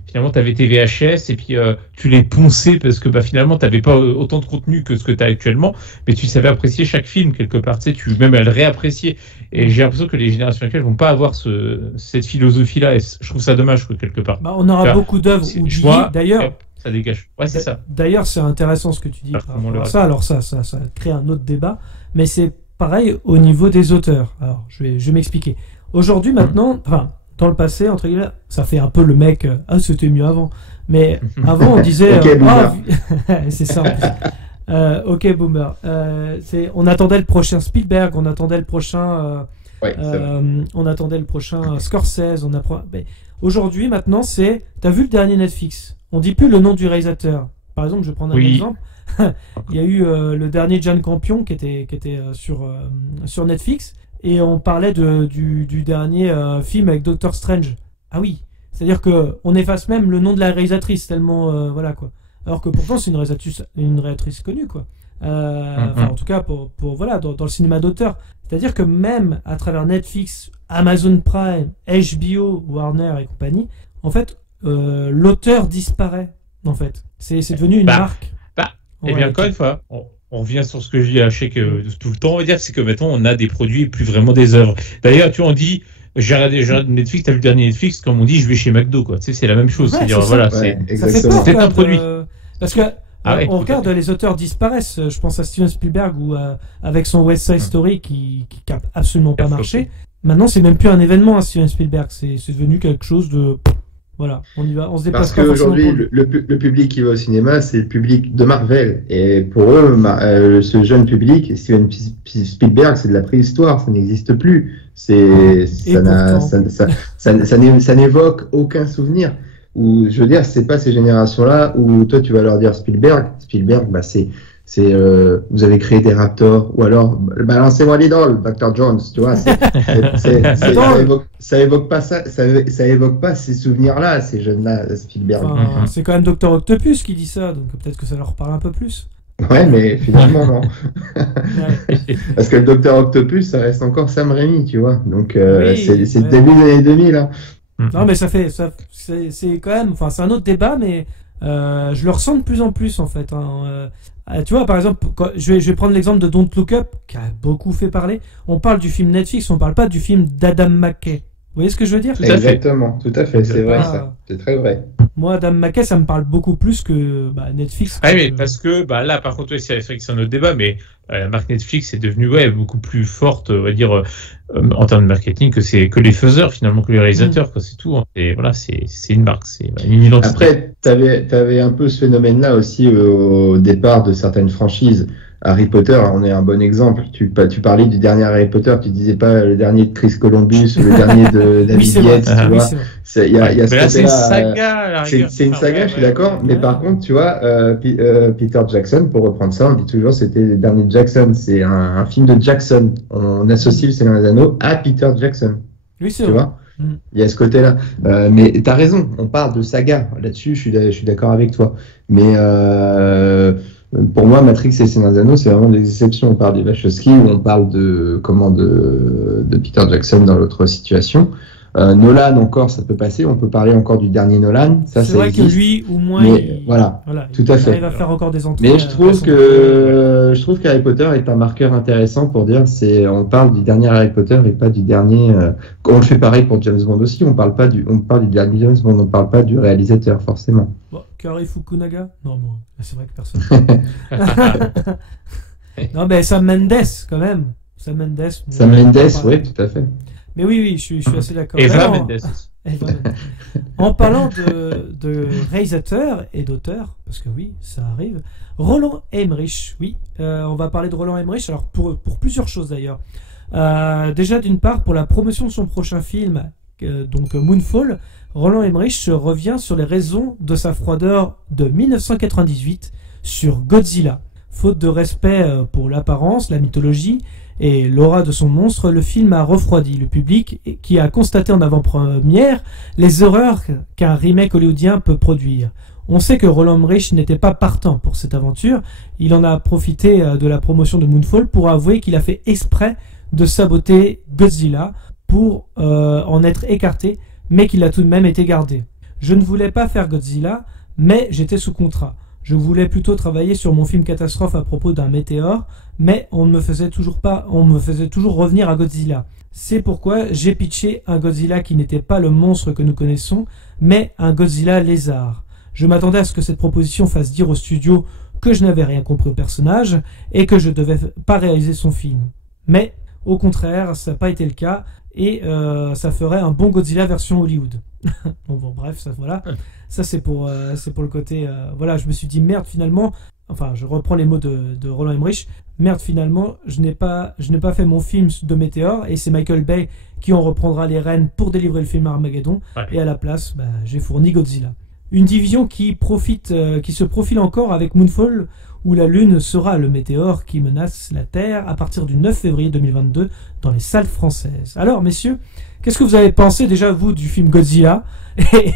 finalement t'avais tes VHS et puis tu les ponçais parce que finalement t'avais pas autant de contenu que ce que t'as actuellement, mais tu savais apprécier chaque film quelque part, tu sais, même à le réapprécier. Et j'ai l'impression que les générations actuelles vont pas avoir cette philosophie-là, et je trouve ça dommage quelque part. On aura beaucoup d'œuvres oubliées, d'ailleurs. Ça dégage. Ouais, c'est ça. D'ailleurs, c'est intéressant ce que tu dis. Alors ça crée un autre débat, mais c'est pareil au niveau des auteurs. Alors, je vais m'expliquer. Aujourd'hui, maintenant, dans le passé, entre guillemets, ça fait un peu le mec, c'était mieux avant. Mais avant, on disait, c'est ça en plus. Ok, boomer. On attendait le prochain Spielberg, on attendait le prochain, on attendait le prochain Scorsese. Mais aujourd'hui, maintenant, t'as vu le dernier Netflix? On dit plus le nom du réalisateur. Par exemple, je vais prendre un exemple. Il y a eu le dernier Jane Campion qui était sur Netflix, et on parlait du dernier film avec Doctor Strange. Ah oui, c'est-à-dire que on efface même le nom de la réalisatrice tellement voilà quoi. Alors que pourtant c'est une réalisatrice connue quoi. Enfin, en tout cas pour voilà dans le cinéma d'auteur. C'est-à-dire que même à travers Netflix, Amazon Prime, HBO, Warner et compagnie, en fait l'auteur disparaît en fait. C'est devenu une marque. Et bien encore une fois, on revient sur ce que je dis à chaque tout le temps, on va dire, c'est que maintenant on a des produits et plus vraiment des œuvres. D'ailleurs, tu vois, on dit j'ai regardé Netflix, t'as vu le dernier Netflix, comme on dit, je vais chez McDo, quoi. Tu sais, c'est la même chose. Ouais, c'est-à-dire, voilà, c'est peut-être un produit. Parce que on regarde, les auteurs disparaissent. Je pense à Steven Spielberg ou avec son West Side Story qui n'a absolument pas marché. Maintenant, c'est même plus un événement, hein, Steven Spielberg. C'est devenu quelque chose de. Voilà, on y va, on se déplace. Parce qu'aujourd'hui, le public qui va au cinéma, c'est le public de Marvel. Et pour eux, ce jeune public, Steven Spielberg, c'est de la préhistoire, ça n'existe plus. Ça n'évoque aucun souvenir. Ou, je veux dire, c'est pas ces générations-là où toi, tu vas leur dire Spielberg, bah, vous avez créé des Raptors, ou alors, balancez-moi l'idole, Dr. Jones, tu vois, ça évoque pas ça évoque pas ces souvenirs-là, ces jeunes-là, Spielberg. Enfin, c'est quand même Dr. Octopus qui dit ça, donc peut-être que ça leur parle un peu plus. Ouais, mais finalement, non. Parce que le Dr. Octopus, ça reste encore Sam Raimi, tu vois, donc c'est le début des années 2000, hein. Non, mais c'est quand même, enfin, c'est un autre débat, mais je le ressens de plus en plus, en fait, hein. Tu vois, par exemple, je vais prendre l'exemple de Don't Look Up, qui a beaucoup fait parler. On parle du film Netflix, on parle pas du film d'Adam McKay. Vous voyez ce que je veux dire? Exactement, tout à fait, c'est vrai ça. C'est très vrai. Moi, Adam McKay, ça me parle beaucoup plus que Netflix. Ah oui, mais parce que là, par contre, c'est vrai que c'est un autre débat, mais la marque Netflix est devenue beaucoup plus forte, on va dire, en termes de marketing que les faiseurs, finalement, que les réalisateurs, quoi, c'est tout. Hein. Et voilà, c'est une marque, c'est une identité. Après, t'avais un peu ce phénomène-là aussi au départ de certaines franchises. Harry Potter, on est un bon exemple. Tu parlais du dernier Harry Potter, tu disais pas le dernier de Chris Columbus ou le dernier de David Yates, tu vois. Il y a c'est une saga. C'est une saga, je suis d'accord. Mais par contre, tu vois, Peter Jackson, pour reprendre ça, on dit toujours c'était le dernier de Jackson. C'est un film de Jackson. On associe le Seigneur des Anneaux à Peter Jackson. Oui, c'est vrai. Tu vois. Il y a ce côté-là. Mais t'as raison, on parle de saga. Là-dessus, je suis d'accord avec toi. Mais pour moi, Matrix et Seigneur des Anneaux, c'est vraiment des exceptions. On parle des Wachowski, ou on parle de Peter Jackson dans l'autre situation. Nolan encore, ça peut passer. On peut parler encore du dernier Nolan. Ça c'est vrai existe. Que lui, au moins, voilà, tout à fait. Il va faire encore des entrées. Mais je trouve qu'Harry Potter est un marqueur intéressant pour dire, on parle du dernier Harry Potter et pas du dernier. On le fait pareil pour James Bond aussi. On parle du dernier James Bond. On parle pas du réalisateur forcément. Bon, Kari Fukunaga. Non, bon, c'est vrai que personne. Non, mais Sam Mendes quand même. Sam Mendes, oui, tout à fait. Mais oui, je suis assez d'accord. Eva Mendes. En parlant de réalisateur et d'auteur, parce que oui, ça arrive, Roland Emmerich, oui, on va parler de Roland Emmerich, alors pour plusieurs choses d'ailleurs. Déjà d'une part, pour la promotion de son prochain film, donc Moonfall, Roland Emmerich revient sur les raisons de sa froideur de 1998 sur Godzilla. Faute de respect pour l'apparence, la mythologie et l'aura de son monstre, le film a refroidi le public qui a constaté en avant-première les horreurs qu'un remake hollywoodien peut produire. On sait que Roland Emmerich n'était pas partant pour cette aventure. Il en a profité de la promotion de Moonfall pour avouer qu'il a fait exprès de saboter Godzilla pour en être écarté, mais qu'il a tout de même été gardé. Je ne voulais pas faire Godzilla, mais j'étais sous contrat. Je voulais plutôt travailler sur mon film catastrophe à propos d'un météore, mais on me faisait toujours revenir à Godzilla. C'est pourquoi j'ai pitché un Godzilla qui n'était pas le monstre que nous connaissons, mais un Godzilla lézard. Je m'attendais à ce que cette proposition fasse dire au studio que je n'avais rien compris au personnage et que je ne devais pas réaliser son film. Mais au contraire, ça n'a pas été le cas et ça ferait un bon Godzilla version Hollywood. bon, bref, ça voilà. Ça c'est pour le côté voilà, je me suis dit merde finalement, enfin je reprends les mots de Roland Emmerich, merde finalement, je n'ai pas fait mon film de météore et c'est Michael Bay qui en reprendra les rênes pour délivrer le film Armageddon et à la place, j'ai fourni Godzilla. Une division qui se profile encore avec Moonfall, où la Lune sera le météore qui menace la Terre à partir du 9 février 2022 dans les salles françaises. Alors, messieurs, qu'est-ce que vous avez pensé déjà, vous, du film Godzilla ?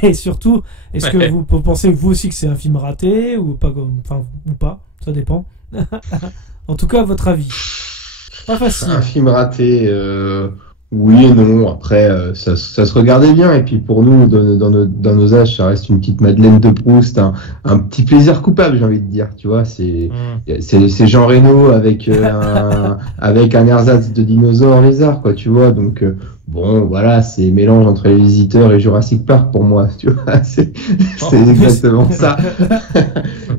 Et surtout, est-ce que vous pensez vous aussi que c'est un film raté ou pas, ou pas, ça dépend. En tout cas, votre avis. Pas facile. Un film raté, oui et non. Après, ça se regardait bien. Et puis pour nous, dans nos âges, ça reste une petite Madeleine de Proust, un petit plaisir coupable, j'ai envie de dire. Tu vois, c'est Jean Reno avec un ersatz de dinosaure lézard, quoi. Tu vois, donc bon, voilà, c'est mélange entre Les Visiteurs et Jurassic Park pour moi. Tu vois, c'est exactement ça.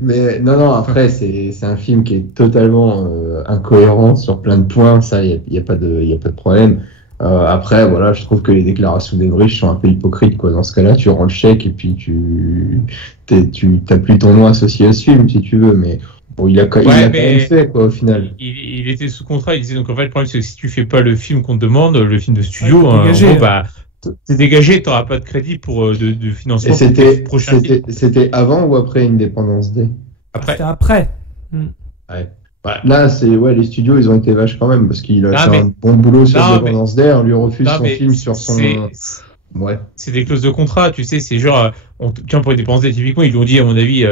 Mais non, après, c'est un film qui est totalement incohérent sur plein de points. Ça, il y a pas de problème. Après, voilà, je trouve que les déclarations d'Emmerich sont un peu hypocrites, quoi. Dans ce cas-là, tu rends le chèque et puis t'as plus ton nom associé à ce film, si tu veux, mais bon, il a quand même fait, quoi, au final. Il était sous contrat, il disait, donc en fait, le problème, c'est que si tu fais pas le film qu'on te demande, le film de studio, t'es dégagé, t'auras pas de crédit pour de financement. Et c'était avant ou après Independence Day? C'était après. Ouais. Là, les studios, ils ont été vaches quand même, parce qu'il a fait un bon boulot sur Independence Day, on lui refuse son film sur son... C'est des clauses de contrat, tu sais, c'est genre, tiens, pour Independence Day, typiquement, ils lui ont dit, à mon avis,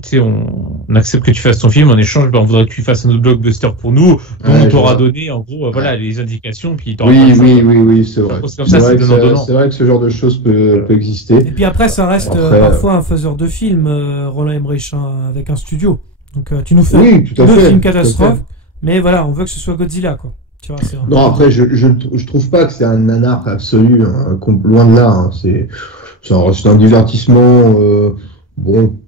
tu sais, on accepte que tu fasses ton film, en échange, on voudrait que tu fasses un autre blockbuster pour nous, donc on t'aura donné, en gros, voilà, les indications, puis t'auras oui, c'est vrai. C'est vrai que ce genre de choses peut exister. Et puis après, ça reste parfois un faiseur de film, Roland Emmerich, avec un studio. Donc tu nous fais deux films catastrophes, mais voilà, on veut que ce soit Godzilla, quoi. Tu vois, non, après, je trouve pas que c'est un nanar absolu, hein, loin de là. Hein. C'est un divertissement. Bon,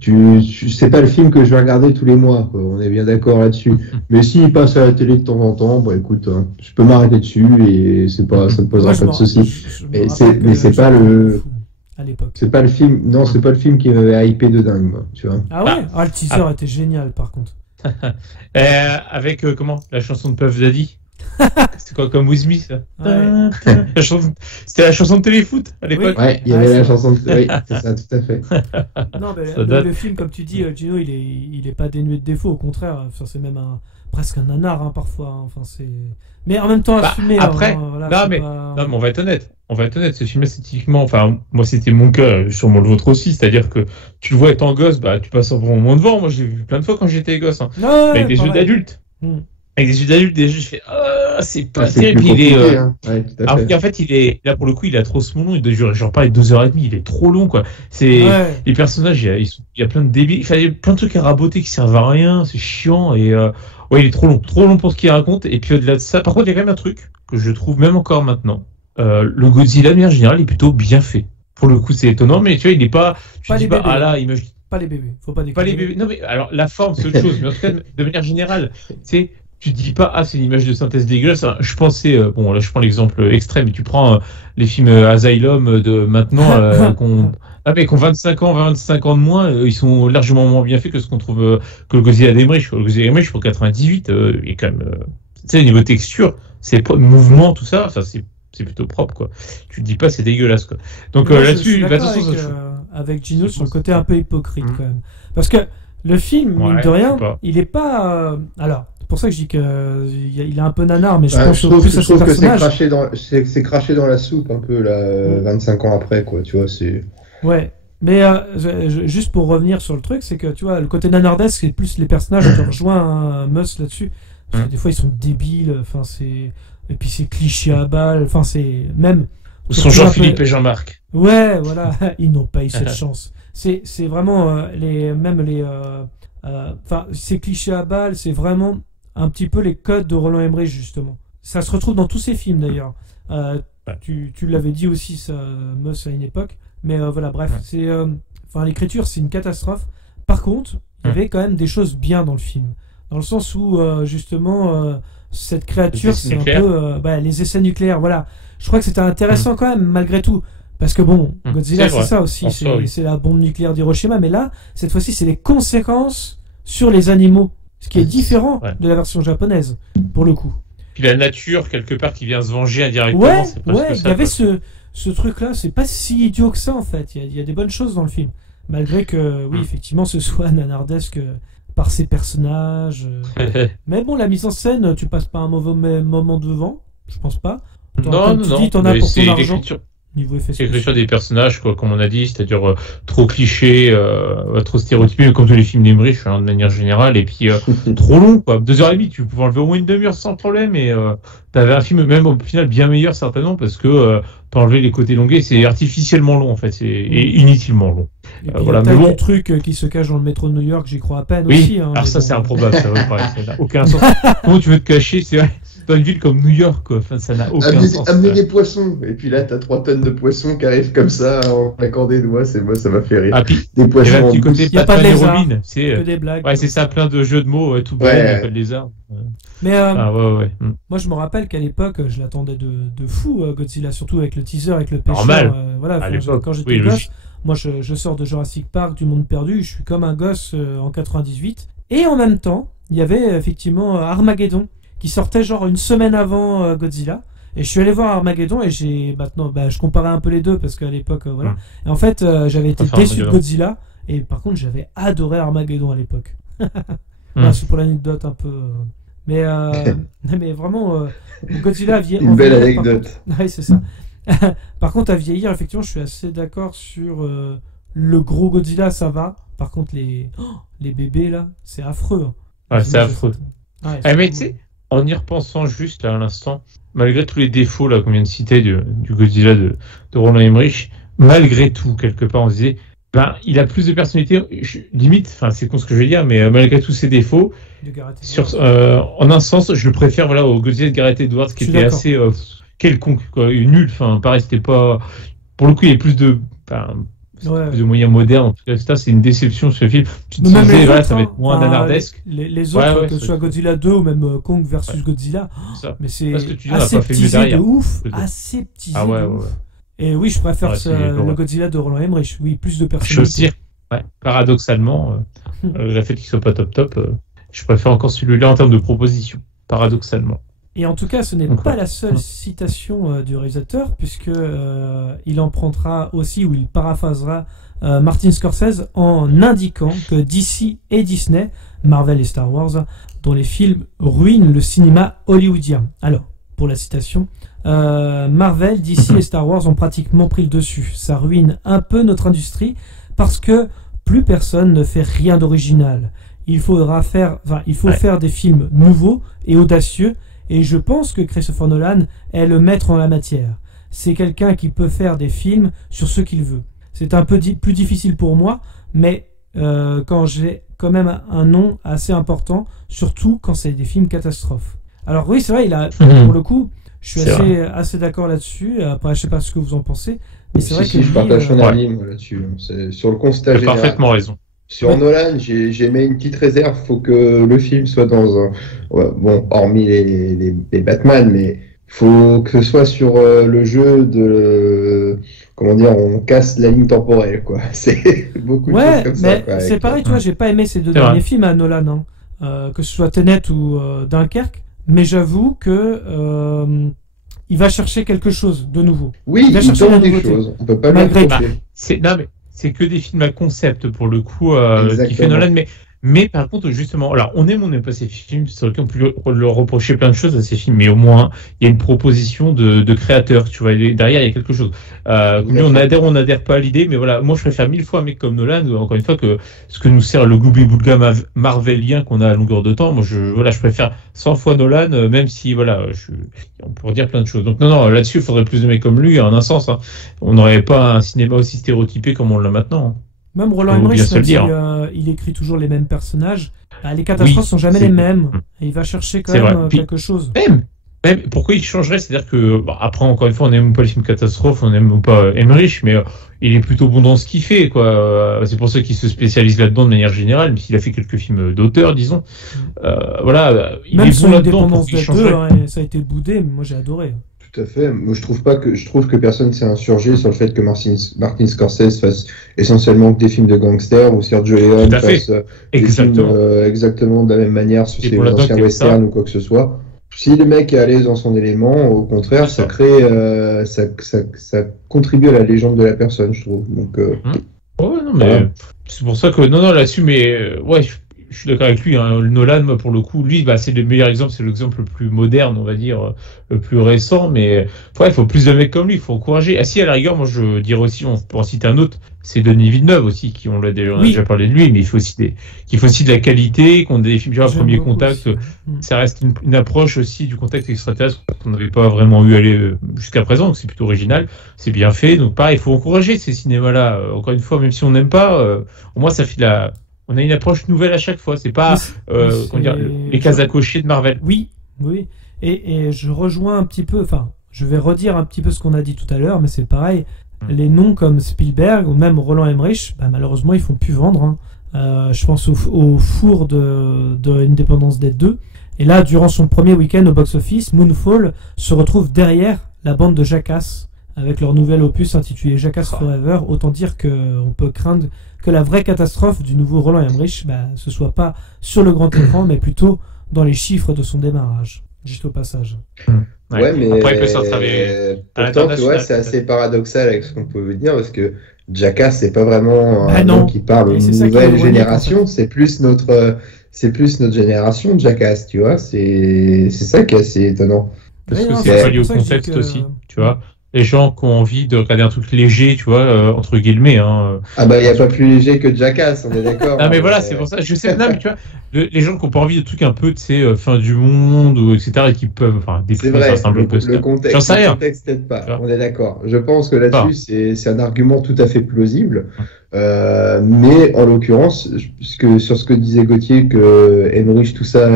c'est pas le film que je vais regarder tous les mois, quoi. On est bien d'accord là-dessus. Mais s'il passe à la télé de temps en temps, bon, écoute, hein, je peux m'arrêter dessus et ça me posera pas de soucis. Mais c'est pas le. À l'époque. C'est pas le film, c'est pas le film qui m'avait hypé de dingue, moi, tu vois. Ah ouais, le teaser était génial, par contre. Avec la chanson de Puff Daddy. C'était quoi comme With Me, ça? C'était la chanson de Téléfoot à l'époque. Ouais, il y avait la chanson de oui, c'est ça, tout à fait. Non, mais le film, comme tu dis, Gino, il est pas dénué de défauts, au contraire. Enfin, c'est même presque un nanar, hein, parfois. Hein. Enfin, c'est... Mais en même temps, assumé. Après, non, mais on va être honnête. Ce film-là, c'est typiquement, enfin, moi, c'était mon cas, sûrement le vôtre aussi. C'est-à-dire que tu le vois étant gosse, tu passes un bon moment devant. Moi, je l'ai vu plein de fois quand j'étais gosse. Hein. Avec des yeux d'adulte. Avec des yeux d'adulte, déjà, je fais, c'est pas terrible. En fait, il est, là, pour le coup, il a trop ce long. Il doit durer, genre, pas 2h30. Il est trop long, quoi. Les personnages, il y a plein de débiles. Enfin, il y a plein de trucs à raboter qui servent à rien. C'est chiant. Et, il est trop long pour ce qu'il raconte. Et puis, au-delà de ça, par contre, il y a quand même un truc que je trouve même encore maintenant. Le Godzilla, de manière générale, est plutôt bien fait. Pour le coup, c'est étonnant, mais tu vois, il n'est pas. Pas les bébés. Pas les bébés. Faut pas déconner. Pas les bébés. Non, mais alors, la forme, c'est autre chose. Mais en tout cas, de manière générale, tu te dis pas, c'est une image de synthèse dégueulasse. Je pensais, bon, là, je prends l'exemple extrême, mais tu prends les films Asylum de maintenant, qu'on 25 ans de moins, ils sont largement moins bien faits que ce qu'on trouve, que le Godzilla d'Emmerich. Le Godzilla d'Emmerich, pour 98, il est quand même, tu sais, au niveau texture, c'est mouvement, tout ça, c'est plutôt propre, quoi. Tu te dis pas, c'est dégueulasse, quoi. Donc, là-dessus, avec Gino sur le côté un peu hypocrite, quand même. Parce que le film, mine de rien, il est pas, alors, c'est pour ça que je dis qu'il est un peu nanar, mais je pense plus à ce personnage. C'est craché dans la soupe un peu, là, 25 ans après, quoi, tu vois, c'est... Ouais, mais juste pour revenir sur le truc, c'est que, tu vois, le côté nanardesque, c'est plus les personnages, je rejoins Mus là-dessus, parce que des fois, ils sont débiles, enfin, c'est... Et puis c'est cliché à balle, enfin, c'est... Même... Ils sont Jean-Philippe et Jean-Marc. Ouais, voilà, ils n'ont pas eu cette chance. C'est vraiment enfin, c'est cliché à balle, c'est vraiment un petit peu les codes de Roland Emmerich, justement. Ça se retrouve dans tous ses films, d'ailleurs. Tu l'avais dit aussi, ça, Mus, à une époque. Mais voilà, bref, l'écriture, c'est une catastrophe. Par contre, il y avait quand même des choses bien dans le film. Dans le sens où, justement, cette créature, c'est un peu... les essais nucléaires, voilà. Je crois que c'était intéressant quand même, malgré tout. Parce que bon, Godzilla, c'est ça aussi. C'est la bombe nucléaire d'Hiroshima. Mais là, cette fois-ci, c'est les conséquences sur les animaux. Ce qui est différent de la version japonaise, pour le coup. Puis la nature, quelque part, qui vient se venger indirectement. Ouais, il y avait ce truc-là, c'est pas si idiot que ça en fait. Il y a des bonnes choses dans le film. Malgré que, oui, effectivement, ce soit nanardesque par ses personnages. Mais bon, la mise en scène, tu passes pas un mauvais moment devant, je pense pas. Non. T'en as pour ton argent. Niveau effet spécial. L'écriture des personnages, quoi, comme on a dit, c'est-à-dire trop cliché, trop stéréotypé, comme tous les films d'Emmerich, de manière générale, et puis trop long, quoi. 2h30, tu pouvais enlever au moins une demi-heure sans problème, et t'avais un film même au final bien meilleur certainement, parce que t'enlevais les côtés longués, c'est artificiellement long en fait, et inutilement long. Et puis voilà, t'as mais bon. du truc qui se cache dans le métro de New York, j'y crois à peine Oui, aussi. Hein, alors ça bon. c'est improbable, ça n'a aucun sens. Comment tu veux te cacher, c'est vrai, dans une ville comme New York, quoi. Enfin, ça n'a aucun sens. Amener des poissons, et puis là t'as 3 tonnes de poissons qui arrivent comme ça en claquant des doigts, moi ça m'a fait rire. Ah, puis, des poissons. Il y a un petit côté y a pas de lézard, Robin, que des blagues. Ouais, c'est ça, plein de jeux de mots, tout blanc, il n'y a pas de lézard. Mais ouais. moi je me rappelle qu'à l'époque je l'attendais de fou, Godzilla, surtout avec le teaser, avec le pêcheur. Normal. Voilà, À l'époque, quand j'étais oui, gosse, logique. moi je sors de Jurassic Park, du monde perdu, je suis comme un gosse en 98. Et en même temps, il y avait effectivement Armageddon qui sortait genre une semaine avant Godzilla. Et je suis allé voir Armageddon et je comparais un peu les deux parce qu'à l'époque, voilà. Et en fait, j'avais été déçu de Godzilla et par contre, j'avais adoré Armageddon à l'époque. Voilà, c'est pour l'anecdote un peu. Mais vraiment, Godzilla a vieilli. Une belle anecdote. Oui, c'est ça. Par contre, à vieillir, effectivement, je suis assez d'accord sur le gros Godzilla, ça va. Par contre, les bébés là, c'est affreux. Ouais, c'est affreux. Mais tu sais, en y repensant juste là à l'instant, malgré tous les défauts là qu'on vient de citer du Godzilla de Roland Emmerich, malgré tout, quelque part, on se disait, il a plus de personnalité, limite, enfin c'est con ce que je vais dire, mais malgré tous ses défauts, en un sens, je le préfère au Godzilla de Gareth Edwards, qui était assez quelconque, quoi, nul, enfin pareil, c'était pas... Pour le coup, il y a plus de... plus de moyens modernes, en tout cas, c'est une déception ce film. Tu te disais, ça va être moins nanardesque. Les autres, que ce soit Godzilla 2 ou même Kong versus Godzilla, mais c'est aseptisé de ouf, aseptisé de ouf. Et oui, je préfère le Godzilla de Roland Emmerich, oui, plus de personnalité. Paradoxalement, le fait qu'il soit pas top, je préfère encore celui-là en termes de proposition, paradoxalement. Et en tout cas, ce n'est pas la seule citation du réalisateur, puisque il empruntera aussi, ou il paraphrasera Martin Scorsese en indiquant que DC et Disney, Marvel et Star Wars, dont les films ruinent le cinéma hollywoodien. Alors, pour la citation, Marvel, DC et Star Wars ont pratiquement pris le dessus. Ça ruine un peu notre industrie parce que plus personne ne fait rien d'original. Il faut faire des films nouveaux et audacieux. Et je pense que Christopher Nolan est le maître en la matière. C'est quelqu'un qui peut faire des films sur ce qu'il veut. C'est un peu plus difficile pour moi, mais quand j'ai quand même un nom assez important, surtout quand c'est des films catastrophes. Alors oui, c'est vrai, pour le coup, je suis assez d'accord là-dessus. Après, je sais pas ce que vous en pensez, mais c'est vrai que je partage ton avis là-dessus. C'est sur le constat général. Parfaitement raison. Sur Nolan, j'ai mis une petite réserve. Faut que le film soit dans un... bon, hormis les Batman, mais faut que ce soit sur le jeu de... Comment dire, on casse la ligne temporelle, quoi. C'est beaucoup de choses comme ça. Mais c'est pareil, tu vois, j'ai pas aimé ces deux derniers films à Nolan, que ce soit Tenet ou Dunkerque, mais j'avoue que il va chercher quelque chose de nouveau. Oui, il tente des choses. On peut pas le reprocher. C'est que des films à concept pour le coup qui fait Nolan, mais par contre justement, alors on n'aime pas ces films, c'est vrai qu'on peut leur reprocher plein de choses à ces films, mais au moins il y a une proposition de créateur, tu vois, derrière il y a quelque chose. On adhère pas à l'idée, mais voilà, moi je préfère 1000 fois un mec comme Nolan, encore une fois, que ce que nous sert le gloubi-boulga marvelien qu'on a à longueur de temps. Moi je préfère 100 fois Nolan, même si on peut redire plein de choses. Donc non, là-dessus il faudrait plus de mecs comme lui, en un sens. On n'aurait pas un cinéma aussi stéréotypé comme on l'a maintenant. Même Roland Emmerich, il écrit toujours les mêmes personnages. Les catastrophes sont jamais les mêmes. Et il va chercher quand même quelque chose. Même pourquoi il changerait, c'est-à-dire que après encore une fois on n'aime pas les films catastrophes, on n'aime pas Emmerich, mais il est plutôt bon dans ce qu'il fait, quoi. C'est pour ça qu'il se spécialise là-dedans de manière générale, même s'il a fait quelques films d'auteur, disons. Il même est son bon là-dedans. Indépendance des deux, ça a été boudé, mais moi j'ai adoré. Tout à fait. Moi, je trouve que personne s'est insurgé sur le fait que Martin Scorsese fasse essentiellement que des films de gangsters, ou Sergio Leone fasse des films exactement de la même manière sur ses anciens westerns ou quoi que ce soit. Si le mec est à l'aise dans son élément, au contraire, ça crée, ça contribue à la légende de la personne, je trouve. Donc, Ouais, non, mais c'est pour ça que non, là-dessus, mais ouais, je suis d'accord avec lui. Hein. Nolan, moi, pour le coup, lui, c'est le meilleur exemple, c'est l'exemple le plus moderne, on va dire, le plus récent. Mais ouais, il faut plus de mecs comme lui, il faut encourager. Ah si, à la rigueur, moi, je dirais aussi, on peut en citer un autre, c'est Denis Villeneuve aussi, on a déjà parlé de lui, mais il faut aussi de la qualité, qu'on ait des films, genre Premier Contact, ça reste une approche aussi du contexte extraterrestre qu'on n'avait pas vraiment eu jusqu'à présent, donc c'est plutôt original, c'est bien fait. Donc pareil, il faut encourager ces cinémas-là. Encore une fois, même si on n'aime pas, au moins ça fait on a une approche nouvelle à chaque fois. C'est pas les cases à cocher de Marvel. Oui. Et je rejoins un petit peu, enfin, je vais redire un petit peu ce qu'on a dit tout à l'heure, mais c'est pareil. Les noms comme Spielberg ou même Roland Emmerich, malheureusement, ils font plus vendre. Hein. Je pense au four de Independence Day 2. Et là, durant son premier week-end au box-office, Moonfall se retrouve derrière la bande de Jackass avec leur nouvel opus intitulé Jackass Forever. Autant dire qu'on peut craindre que la vraie catastrophe du nouveau Roland Emmerich, ce soit pas sur le grand écran, mais plutôt dans les chiffres de son démarrage. Juste au passage. Ouais, mais après, il peut s'en pourtant, tu vois, c'est assez paradoxal avec ce qu'on peut dire, parce que Jackass, c'est pas vraiment un nom qui parle aux nouvelles générations, c'est plus notre génération, Jackass, tu vois, c'est ça qui est assez étonnant. Parce que c'est lié au contexte aussi, tu vois. Les gens qui ont envie de regarder un truc léger, tu vois, entre guillemets. Hein. Ah il n'y a pas plus léger que Jackass, on est d'accord. Non mais voilà, c'est pour ça. Je sais, non mais tu vois, les gens qui n'ont pas envie de trucs un peu, tu sais, fin du monde ou etc. et qui peuvent, c'est vrai. Le contexte, j'en sais rien. Le contexte t'aide pas. On est d'accord. Je pense que là-dessus, c'est un argument tout à fait plausible. Mais en l'occurrence, sur ce que disait Gauthier, que Emmerich, tout ça,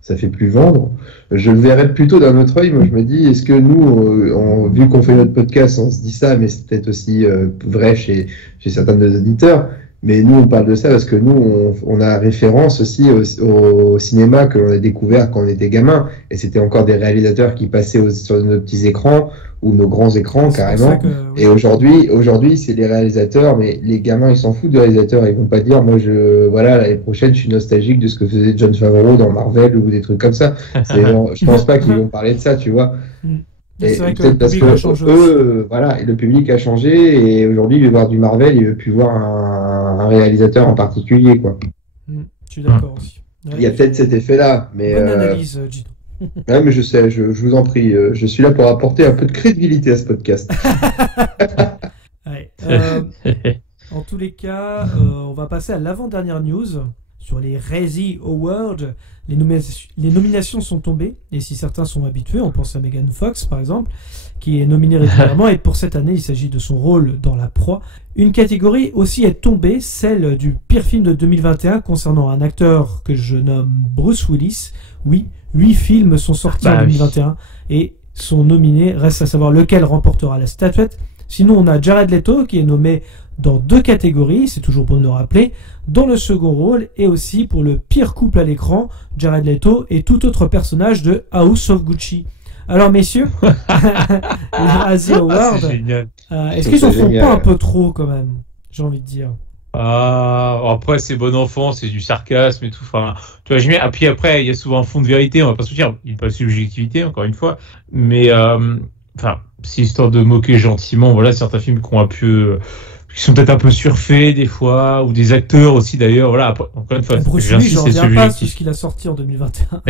ça fait plus vendre. Je le verrais plutôt d'un autre œil. Moi, je me dis, est-ce que nous, vu qu'on fait notre podcast, on se dit ça, mais c'est peut-être aussi vrai chez certains de nos auditeurs. Mais nous, on parle de ça parce que nous, on a référence aussi au cinéma que l'on a découvert quand on était gamin. Et c'était encore des réalisateurs qui passaient sur nos petits écrans ou nos grands écrans, carrément. Et aujourd'hui, c'est les réalisateurs, mais les gamins, ils s'en foutent des réalisateurs. Ils vont pas dire, moi, l'année prochaine, je suis nostalgique de ce que faisait Jon Favreau dans Marvel ou des trucs comme ça. Je pense pas qu'ils vont parler de ça, tu vois. Et peut-être parce que le public a changé et aujourd'hui, il veut voir du Marvel, il veut plus voir un réalisateur en particulier, quoi. Je suis d'accord aussi. Il y a peut-être cet effet-là, mais. Bonne analyse, Gino. Ouais, mais je sais, je vous en prie, je suis là pour apporter un peu de crédibilité à ce podcast. En tous les cas, on va passer à l'avant-dernière news sur les Razzie Awards. Les nominations sont tombées, et si certains sont habitués, on pense à Megan Fox par exemple, qui est nominée régulièrement, et pour cette année il s'agit de son rôle dans La Proie. Une catégorie aussi est tombée, celle du pire film de 2021 concernant un acteur que je nomme Bruce Willis. Oui, 8 films sont sortis en 2021 et sont nominés, reste à savoir lequel remportera la statuette. Sinon on a Jared Leto qui est nommé dans 2 catégories, c'est toujours bon de le rappeler, dans le second rôle et aussi pour le pire couple à l'écran, Jared Leto et tout autre personnage de House of Gucci. Alors messieurs, les Razzie Awards, est-ce qu'ils en font pas un peu trop quand même, j'ai envie de dire? Après c'est bon enfant, c'est du sarcasme et tout. Enfin, tu vois, puis après il y a souvent un fond de vérité, on va pas se dire, il n'y a pas de subjectivité encore une fois, mais c'est histoire de moquer gentiment. Voilà, certains films qui sont peut-être un peu surfaits des fois, ou des acteurs aussi d'ailleurs. Voilà, après, encore une fois, Bruce Willis, j'en reviens pas sur ce qu'il a sorti en 2021.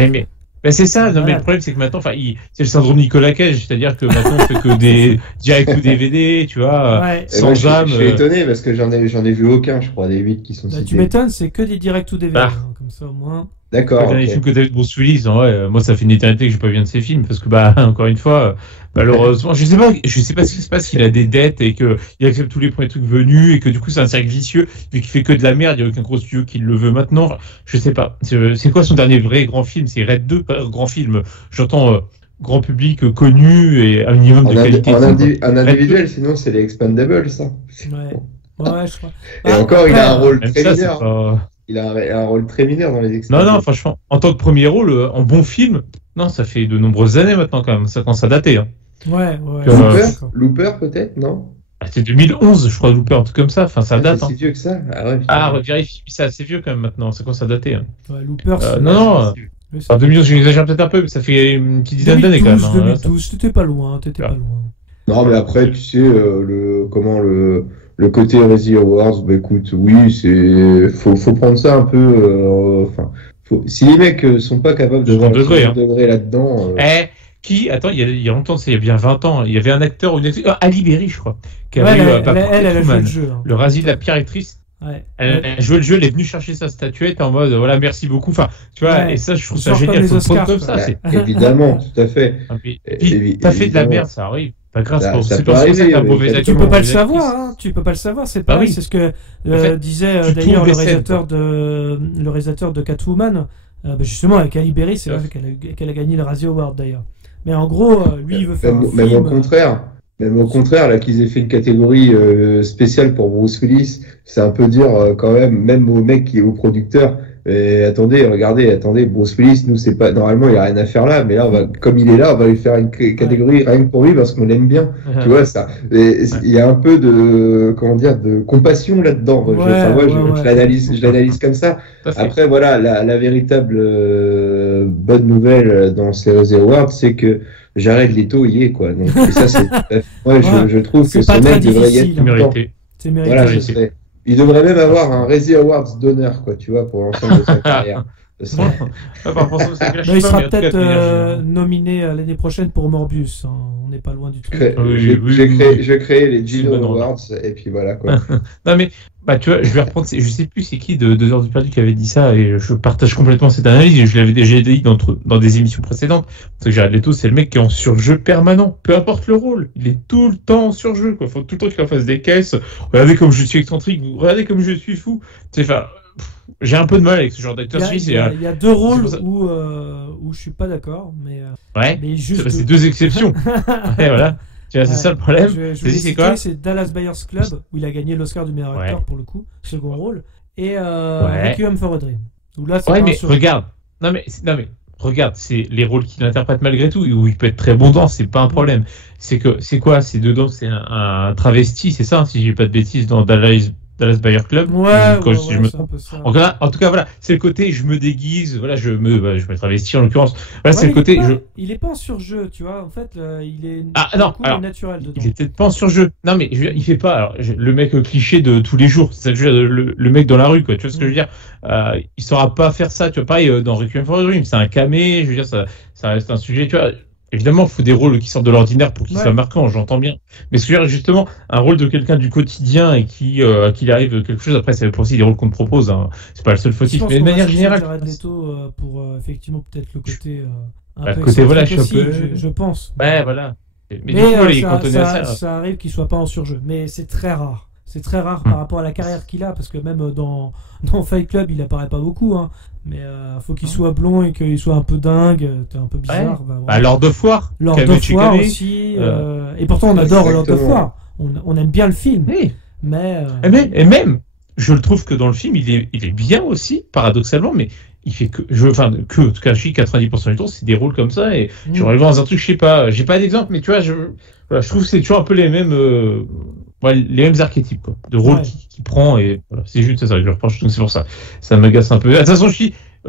Mais c'est ça, non, mais le problème c'est que maintenant, c'est le syndrome Nicolas Cage, c'est-à-dire que maintenant on fait que des direct ou DVD, tu vois, sans âme. Je suis étonné parce que j'en ai vu aucun, je crois, des 8 qui sont cités. Tu m'étonnes, c'est que des direct ou DVD, comme ça au moins. D'accord. Les films que t'as vu de Bruce Willis, moi ça fait une éternité que j'ai pas vu un de ses films parce que encore une fois, malheureusement, je sais pas ce qui se passe, qu'il a des dettes et que il accepte tous les premiers trucs venus et que du coup c'est un cercle vicieux vu qu'il fait que de la merde, il y a aucun gros studio qui le veut maintenant. Je sais pas. C'est quoi son dernier vrai grand film? C'est Red 2, grand film. J'entends grand public connu et un minimum de qualité. En individuel, sinon c'est les Expendables, ça. Ouais, je crois. Et encore, il a un rôle très mineur. Il a un rôle très mineur dans les Expendables. Non, franchement, en tant que premier rôle, en bon film, non, ça fait de nombreuses années maintenant quand même, ça commence à dater. Hein. Ouais. Looper peut-être, non? C'est 2011, je crois, Looper, un truc comme ça, ça date. C'est si vieux que ça? Vérifie, c'est assez vieux quand même maintenant, ça commence à dater. Hein. Ouais, Looper, Oui, Enfin, 2011, j'exagère peut-être un peu, mais ça fait une petite dizaine d'années quand même. 2012, t'étais pas loin, Non, mais après, tu sais, le côté Razzie Awards, bah écoute, oui, faut prendre ça un peu, si les mecs sont pas capables de voir le degré là-dedans. Attends, il y a longtemps, il y a bien 20 ans, il y avait un acteur, Ali Berry, je crois, qui ouais, avait eu elle a joué le jeu. Le Razzie de la pire actrice. Ouais. Elle a joué le jeu, elle est venue chercher sa statuette en mode voilà, merci beaucoup. Enfin, tu vois, et ça, je trouve ça génial. Faut Oscars, comme ça. Évidemment, tout à fait. T'as fait de la merde, ça arrive. Pas grave, c'est pas ça un mauvais acteur. Tu peux pas le savoir, hein. Tu peux pas le savoir. C'est pareil. C'est ce que disait d'ailleurs le réalisateur de Catwoman. Justement, avec Ali Berry, c'est vrai qu'elle a gagné le Razzie Award d'ailleurs. Mais en gros, lui, il veut faire un film. Même au contraire, là, qu'ils aient fait une catégorie spéciale pour Bruce Willis, c'est un peu dire quand même au mec qui est au producteur, attendez, Bruce Willis, nous, c'est pas, normalement, il y a rien à faire là, mais là, comme il est là, on va lui faire une catégorie rien que pour lui parce qu'on l'aime bien. Tu vois, ça, il y a un peu de compassion là-dedans. Je l'analyse comme ça. Après, voilà, la véritable bonne nouvelle dans ces Razzie Awards, c'est que Jared Leto y est, quoi. Donc, et ça, je trouve que ce mec devrait y être mérité. C'est mérité. Voilà, il devrait même avoir un Razzie Awards d'honneur, quoi, tu vois, pour l'ensemble de sa carrière. Il sera peut-être nominé l'année prochaine pour Morbius. On n'est pas loin du tout. Je crée les Gino Awards et puis voilà, quoi. Non mais tu vois, je vais reprendre. Je sais plus c'est qui de 2 heures du perdu qui avait dit ça et je partage complètement cette analyse. Je l'avais déjà dit dans des émissions précédentes. Parce que Jared Leto, c'est le mec qui est en surjeu permanent. Peu importe le rôle, il est tout le temps en surjeu. Il faut tout le temps qu'il en fasse des caisses. Regardez comme je suis excentrique. Regardez comme je suis fou. J'ai un peu de mal avec ce genre d'acteur. Il y a 2 rôles où je suis pas d'accord, mais juste c'est 2 exceptions. Et voilà. C'est ça le problème. C'est quoi ? C'est Dallas Buyers Club où il a gagné l'Oscar du meilleur acteur pour le coup, second rôle, et Requiem for a Dream. Où là, regarde. Non mais regarde, c'est les rôles qu'il interprète malgré tout où il peut être très bon dedans, c'est pas un problème. C'est quoi ? C'est dedans, c'est un travesti, c'est ça, si j'ai pas de bêtises, dans Dallas Buyers Club. C'est un peu ça. En tout cas, voilà, c'est le côté je me déguise, voilà, je me travestis en l'occurrence. Voilà, c'est le côté. Il est pas en surjeu, tu vois. En fait, il est naturel dedans. Il est peut-être pas en surjeu. Non, mais il fait pas. Alors, le mec cliché de tous les jours, c'est le mec dans la rue, quoi. Tu vois ce que je veux dire ? Il saura pas faire ça. Tu vois, pareil dans Requiem for a Dream, c'est un camé. Je veux dire, ça reste un sujet. Tu vois. Évidemment, il faut des rôles qui sortent de l'ordinaire pour qu'ils soient marquants, j'entends bien. Mais ce que je veux dire, justement, un rôle de quelqu'un du quotidien et qu'il arrive quelque chose, après, ça veut aussi des rôles qu'on te propose. Hein. C'est pas le seul fautif, mais de manière générale. Jared Leto pour effectivement peut-être le côté un peu côté voilà, je pense. Ouais, voilà. Mais ça arrive qu'il soit pas en surjeu, mais c'est très rare. C'est très rare par rapport à la carrière qu'il a, parce que même dans Fight Club, il apparaît pas beaucoup, hein. Mais faut qu'il soit blond et qu'il soit un peu dingue, un peu bizarre. Lord of War. Lord of War aussi. Et pourtant, on adore Lord of War. On aime bien le film. Oui. Mais et même, je le trouve que dans le film, il est bien aussi, paradoxalement, mais il fait que en tout cas, je suis 90% du temps, c'est des rôles comme ça, et je reviens dans un truc, je sais pas, j'ai pas d'exemple, mais tu vois, je trouve que c'est toujours un peu les mêmes archétypes, quoi, de rôles qu'il prend, et voilà, c'est juste ça, je reproche, donc c'est pour ça. Ça m'agace un peu. De toute façon,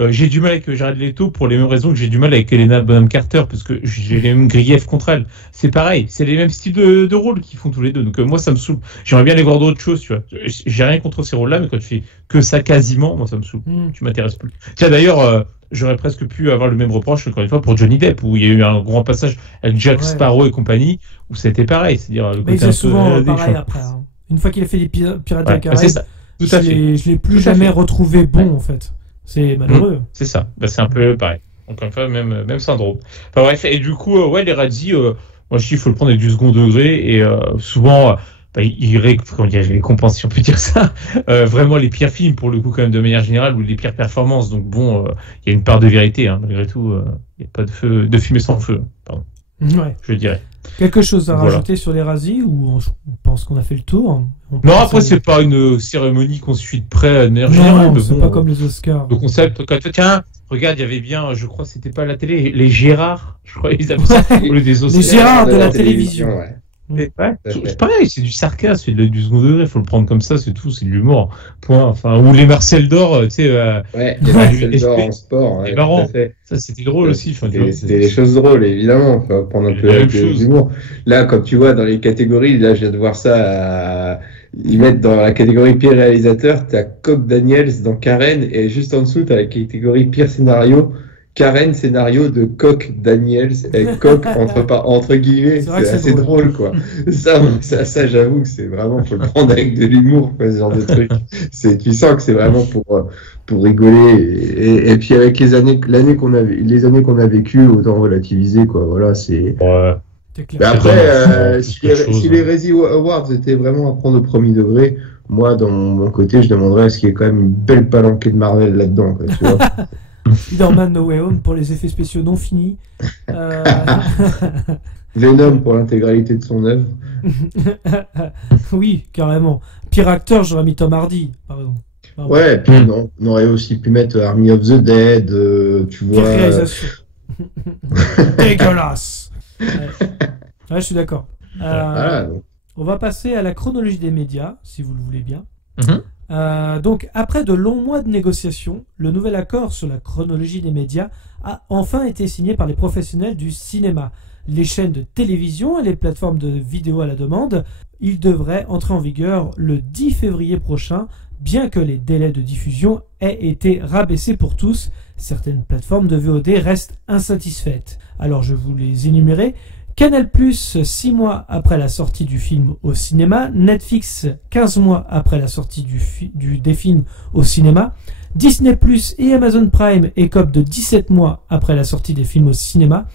j'ai du mal avec Jared Leto pour les mêmes raisons que j'ai du mal avec Helena Bonham Carter, parce que j'ai les mêmes griefs contre elle. C'est pareil, c'est les mêmes styles de rôles qu'ils font tous les deux. Donc moi, ça me saoule. J'aimerais bien les voir d'autres choses, tu vois. J'ai rien contre ces rôles-là, mais quand tu fais que ça quasiment, moi, ça me saoule. Tu m'intéresses plus. Tiens, d'ailleurs, j'aurais presque pu avoir le même reproche, encore une fois, pour Johnny Depp, où il y a eu un grand passage avec Jack Sparrow et compagnie, où c'était pareil. C'est-à-dire, le côté c'est souvent pareil après. Hein. Une fois qu'il a fait les Pirates des Caraïbes, je l'ai plus jamais retrouvé bon, en fait. C'est malheureux. C'est ça. C'est un peu pareil. Encore une fois, même syndrome. Enfin bref, et du coup, les Razzie, moi je dis, il faut le prendre avec du second degré, et souvent, il récompense, si on peut dire ça, vraiment les pires films, pour le coup, quand même, de manière générale, ou les pires performances. Donc bon, il y a une part de vérité, hein, malgré tout. Il n'y a pas de fumée sans feu, pardon. Ouais. Je dirais. Quelque chose à rajouter sur les Razzie, ou on pense qu'on a fait le tour? Non, après, c'est pas une cérémonie qu'on suit de près, non, c'est pas comme les Oscars. Le concept, tiens, regarde, il y avait bien, je crois, c'était pas la télé, les Gérards, je crois, ils appellent ça, ou des Oscars. Les Gérards de la télévision. Ouais, c'est pareil, c'est du sarcasme, c'est du second degré, faut le prendre comme ça, c'est tout, c'est de l'humour. Point. Enfin, ou les Marcel d'or, tu sais. Ouais, les Marcel d'or en sport. C'est marrant. Ça, c'était drôle aussi. C'était des choses drôles, évidemment. Faut prendre un peu d'humour. Là, comme tu vois, dans les catégories, là, je viens de voir ça. Ils mettent dans la catégorie pire réalisateur, t'as Koch Daniels dans Karen, et juste en dessous, t'as la catégorie pire scénario. Karen, scénario de Koch Daniels, et Koch entre guillemets, c'est assez drôle quoi. Ça, j'avoue que c'est vraiment, faut le prendre avec de l'humour, quoi, ce genre de truc. Tu sens que c'est vraiment pour rigoler, et puis avec les années qu'on a vécues, autant relativiser quoi. Voilà, c'est. Ouais. Mais après, si les Razzie Awards étaient vraiment à prendre au premier degré, moi, dans mon côté, je demanderais est-ce qu'il y a quand même une belle palanquée de Marvel là-dedans, quoi, tu vois. Spider-Man No Way Home pour les effets spéciaux non finis. Venom pour l'intégralité de son œuvre. Oui, carrément. Pire acteur, j'aurais mis Tom Hardy, par exemple. Ouais, puis on aurait aussi pu mettre Army of the Dead, tu vois. Pire réalisation. Dégueulasse. Ouais, je suis d'accord. Voilà, on va passer à la chronologie des médias, si vous le voulez bien. Donc, après de longs mois de négociations, le nouvel accord sur la chronologie des médias a enfin été signé par les professionnels du cinéma, les chaînes de télévision et les plateformes de vidéo à la demande. Il devrait entrer en vigueur le 10 février prochain, bien que les délais de diffusion aient été rabaissés pour tous. Certaines plateformes de VOD restent insatisfaites. Alors, je vous les énumérer. Canal+, 6 mois après la sortie du film au cinéma. Netflix, 15 mois après la sortie des films au cinéma. Disney+, et Amazon Prime écopent de 17 mois après la sortie des films au cinéma.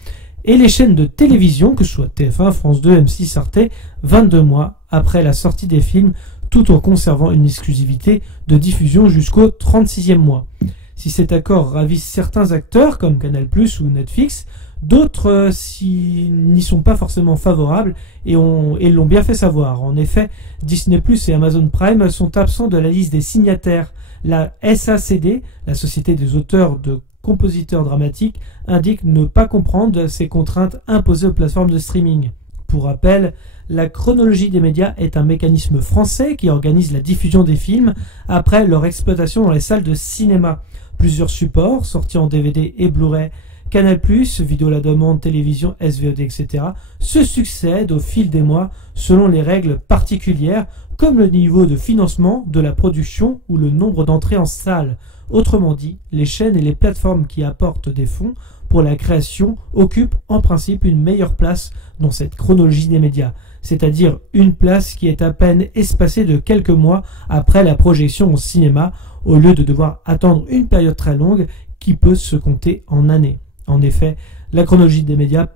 Et les chaînes de télévision, que ce soit TF1, France 2, M6, Arte, 22 mois après la sortie des films, tout en conservant une exclusivité de diffusion jusqu'au 36e mois. Si cet accord ravisse certains acteurs, comme Canal+, ou Netflix, d'autres n'y sont pas forcément favorables et l'ont bien fait savoir. En effet, Disney+ et Amazon Prime sont absents de la liste des signataires. La SACD, la Société des auteurs de compositeurs dramatiques, indique ne pas comprendre ces contraintes imposées aux plateformes de streaming. Pour rappel, la chronologie des médias est un mécanisme français qui organise la diffusion des films après leur exploitation dans les salles de cinéma. Plusieurs supports, sortis en DVD et Blu-ray, Canal+, vidéo à la demande, télévision, SVOD, etc., se succèdent au fil des mois selon les règles particulières, comme le niveau de financement de la production ou le nombre d'entrées en salle. Autrement dit, les chaînes et les plateformes qui apportent des fonds pour la création occupent en principe une meilleure place dans cette chronologie des médias, c'est-à-dire une place qui est à peine espacée de quelques mois après la projection au cinéma, au lieu de devoir attendre une période très longue qui peut se compter en années. En effet, la chronologie des médias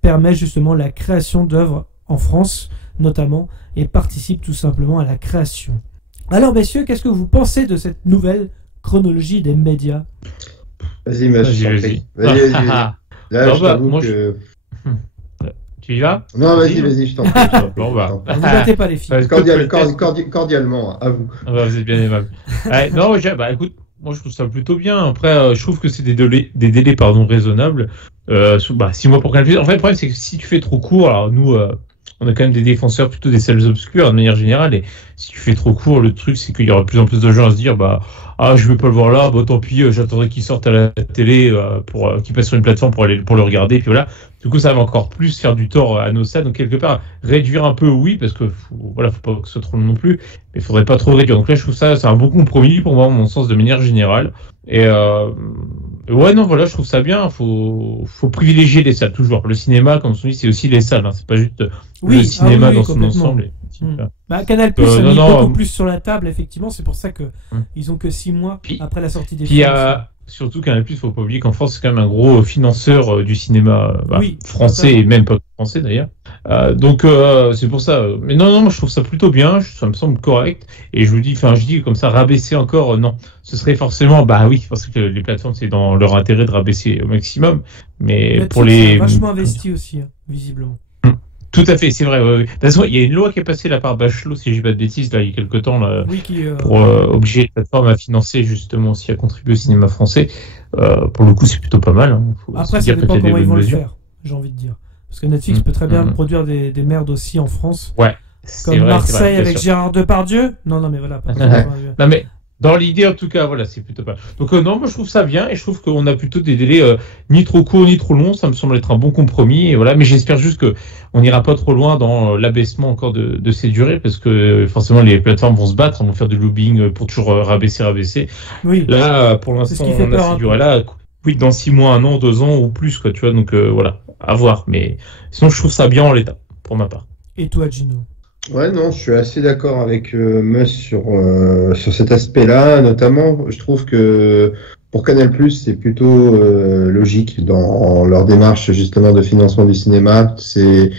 permet justement la création d'œuvres en France, notamment, et participe tout simplement à la création. Alors, messieurs, qu'est-ce que vous pensez de cette nouvelle chronologie des médias? Vas-y, vas-y. Là, non, je t'avoue que... Tu y vas? Non, vas-y, je t'en prie. Bon, bah. Ne vous battez pas, les filles. Cordialement, à vous. Vous êtes bien aimable. Non, écoute, moi je trouve ça plutôt bien. Après, je trouve que c'est des délais raisonnables. 6 mois pour Canal+. En fait, le problème, c'est que si tu fais trop court, alors nous, on a quand même des défenseurs plutôt des salles obscures de manière générale, et si tu fais trop court, le truc, c'est qu'il y aura de plus en plus de gens à se dire, je vais pas le voir là, tant pis, j'attendrai qu'il sorte à la télé, qu'il passe sur une plateforme pour le regarder, puis voilà. Du coup, ça va encore plus faire du tort à nos salles. Donc, quelque part, réduire un peu, oui, parce que faut pas que ce soit trop long non plus, mais il faudrait pas trop réduire. Donc là, je trouve ça, c'est un bon compromis pour moi, à mon sens, de manière générale. Et ouais, non, voilà, je trouve ça bien. Faut privilégier les salles, toujours. Le cinéma, comme on dit, c'est aussi les salles, hein. C'est pas juste le cinéma dans son ensemble. Canal+ a mis beaucoup plus sur la table, effectivement. C'est pour ça que ils ont que 6 mois après la sortie des films. Surtout Canal+, faut pas oublier qu'en France, c'est quand même un gros financeur du cinéma français, et même pas français d'ailleurs. Donc c'est pour ça. Mais non, moi je trouve ça plutôt bien, ça me semble correct. Et je dis comme ça, rabaisser encore, non. Ce serait forcément, parce que les plateformes, c'est dans leur intérêt de rabaisser au maximum. Mais pour les... vachement investi aussi, visiblement. Tout à fait, c'est vrai. De toute façon, il y a une loi qui est passée là par Bachelot, si je dis pas de bêtises, là, il y a quelque temps, là, pour obliger les plateformes à financer justement aussi à contribuer au cinéma français. Pour le coup, c'est plutôt pas mal. Hein. Après, ça dépend comment ils vont le faire, j'ai envie de dire. Parce que Netflix peut très bien produire des merdes aussi en France. Ouais. Comme vrai, Marseille vrai, avec sûr. Gérard Depardieu. Non, mais voilà. Non, mais dans l'idée, en tout cas, voilà, c'est plutôt pas. Donc, non, moi, je trouve ça bien et je trouve qu'on a plutôt des délais ni trop courts ni trop longs. Ça me semble être un bon compromis. Et voilà, mais j'espère juste qu'on n'ira pas trop loin dans l'abaissement encore de ces durées parce que forcément, les plateformes vont se battre, vont faire du lobbying pour toujours rabaisser. Oui. Là, pour l'instant, on a ces durées-là. Oui, dans 6 mois, 1 an, 2 ans ou plus, quoi, tu vois. Donc, voilà, à voir. Mais sinon, je trouve ça bien en l'état, pour ma part. Et toi, Gino? Ouais, non, je suis assez d'accord avec Mus sur cet aspect-là. Notamment, je trouve que pour Canal+, c'est plutôt logique dans leur démarche justement de financement du cinéma. C'est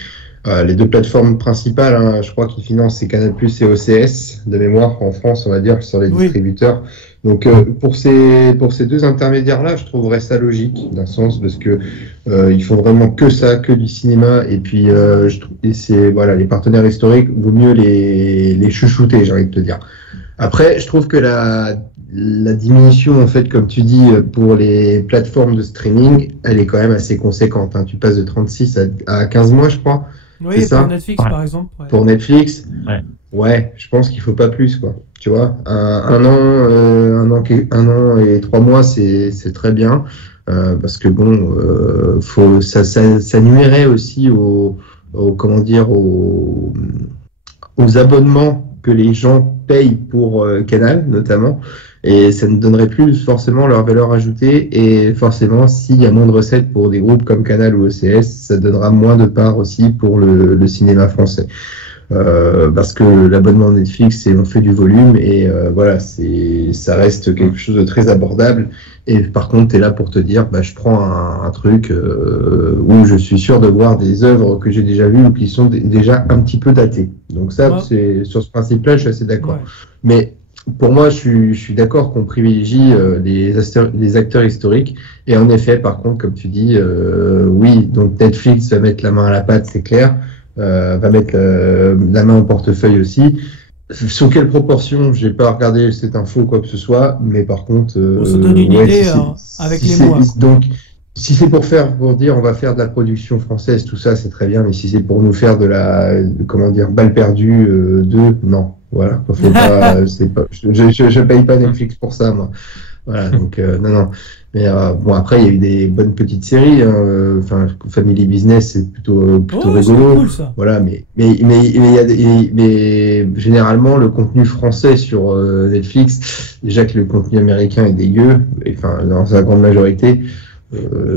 les deux plateformes principales, hein, je crois qu'ils financent, c'est Canal+ et OCS de mémoire en France, on va dire, sur les distributeurs. Donc pour ces deux intermédiaires-là, je trouverais ça logique d'un sens parce que ils font vraiment que ça, que du cinéma. Et puis je trouve et c'est voilà, les partenaires historiques, vaut mieux les chouchouter, j'ai envie de te dire. Après, je trouve que la diminution, en fait, comme tu dis, pour les plateformes de streaming, elle est quand même assez conséquente. Hein. Tu passes de 36 à 15 mois, je crois. Oui, c'est pour ça Netflix, par exemple. Ouais. Pour Netflix, ouais, je pense qu'il faut pas plus, quoi. Tu vois, un an et 3 mois, c'est très bien, parce que bon, ça nuirait aussi aux abonnements que les gens payent pour Canal, notamment, et ça ne donnerait plus forcément leur valeur ajoutée, et forcément, s'il y a moins de recettes pour des groupes comme Canal ou OCS, ça donnera moins de part aussi pour le cinéma français. Parce que l'abonnement Netflix, on fait du volume et voilà, ça reste quelque chose de très abordable. Et par contre, tu es là pour te dire, je prends un truc où je suis sûr de voir des œuvres que j'ai déjà vues ou qui sont déjà un petit peu datées. Donc ça, c'est sur ce principe-là, je suis assez d'accord. Mais pour moi, je suis d'accord qu'on privilégie les acteurs historiques. Et en effet, par contre, comme tu dis, oui, donc Netflix va mettre la main à la pâte, c'est clair. Va mettre la main au portefeuille aussi. Sous quelle proportion, j'ai pas regardé cette info quoi que ce soit, mais par contre, on se donne une idée avec les mois. Donc, si c'est pour dire on va faire de la production française, tout ça c'est très bien, mais si c'est pour nous faire de la balle perdue non, voilà, faut pas, c'est pas, je paye pas Netflix pour ça moi. Voilà, donc non. Mais bon, après il y a eu des bonnes petites séries. Enfin, Family Business, c'est plutôt rigolo. C'est cool, ça. Voilà, mais généralement le contenu français sur Netflix, déjà que le contenu américain est dégueu, enfin dans sa grande majorité.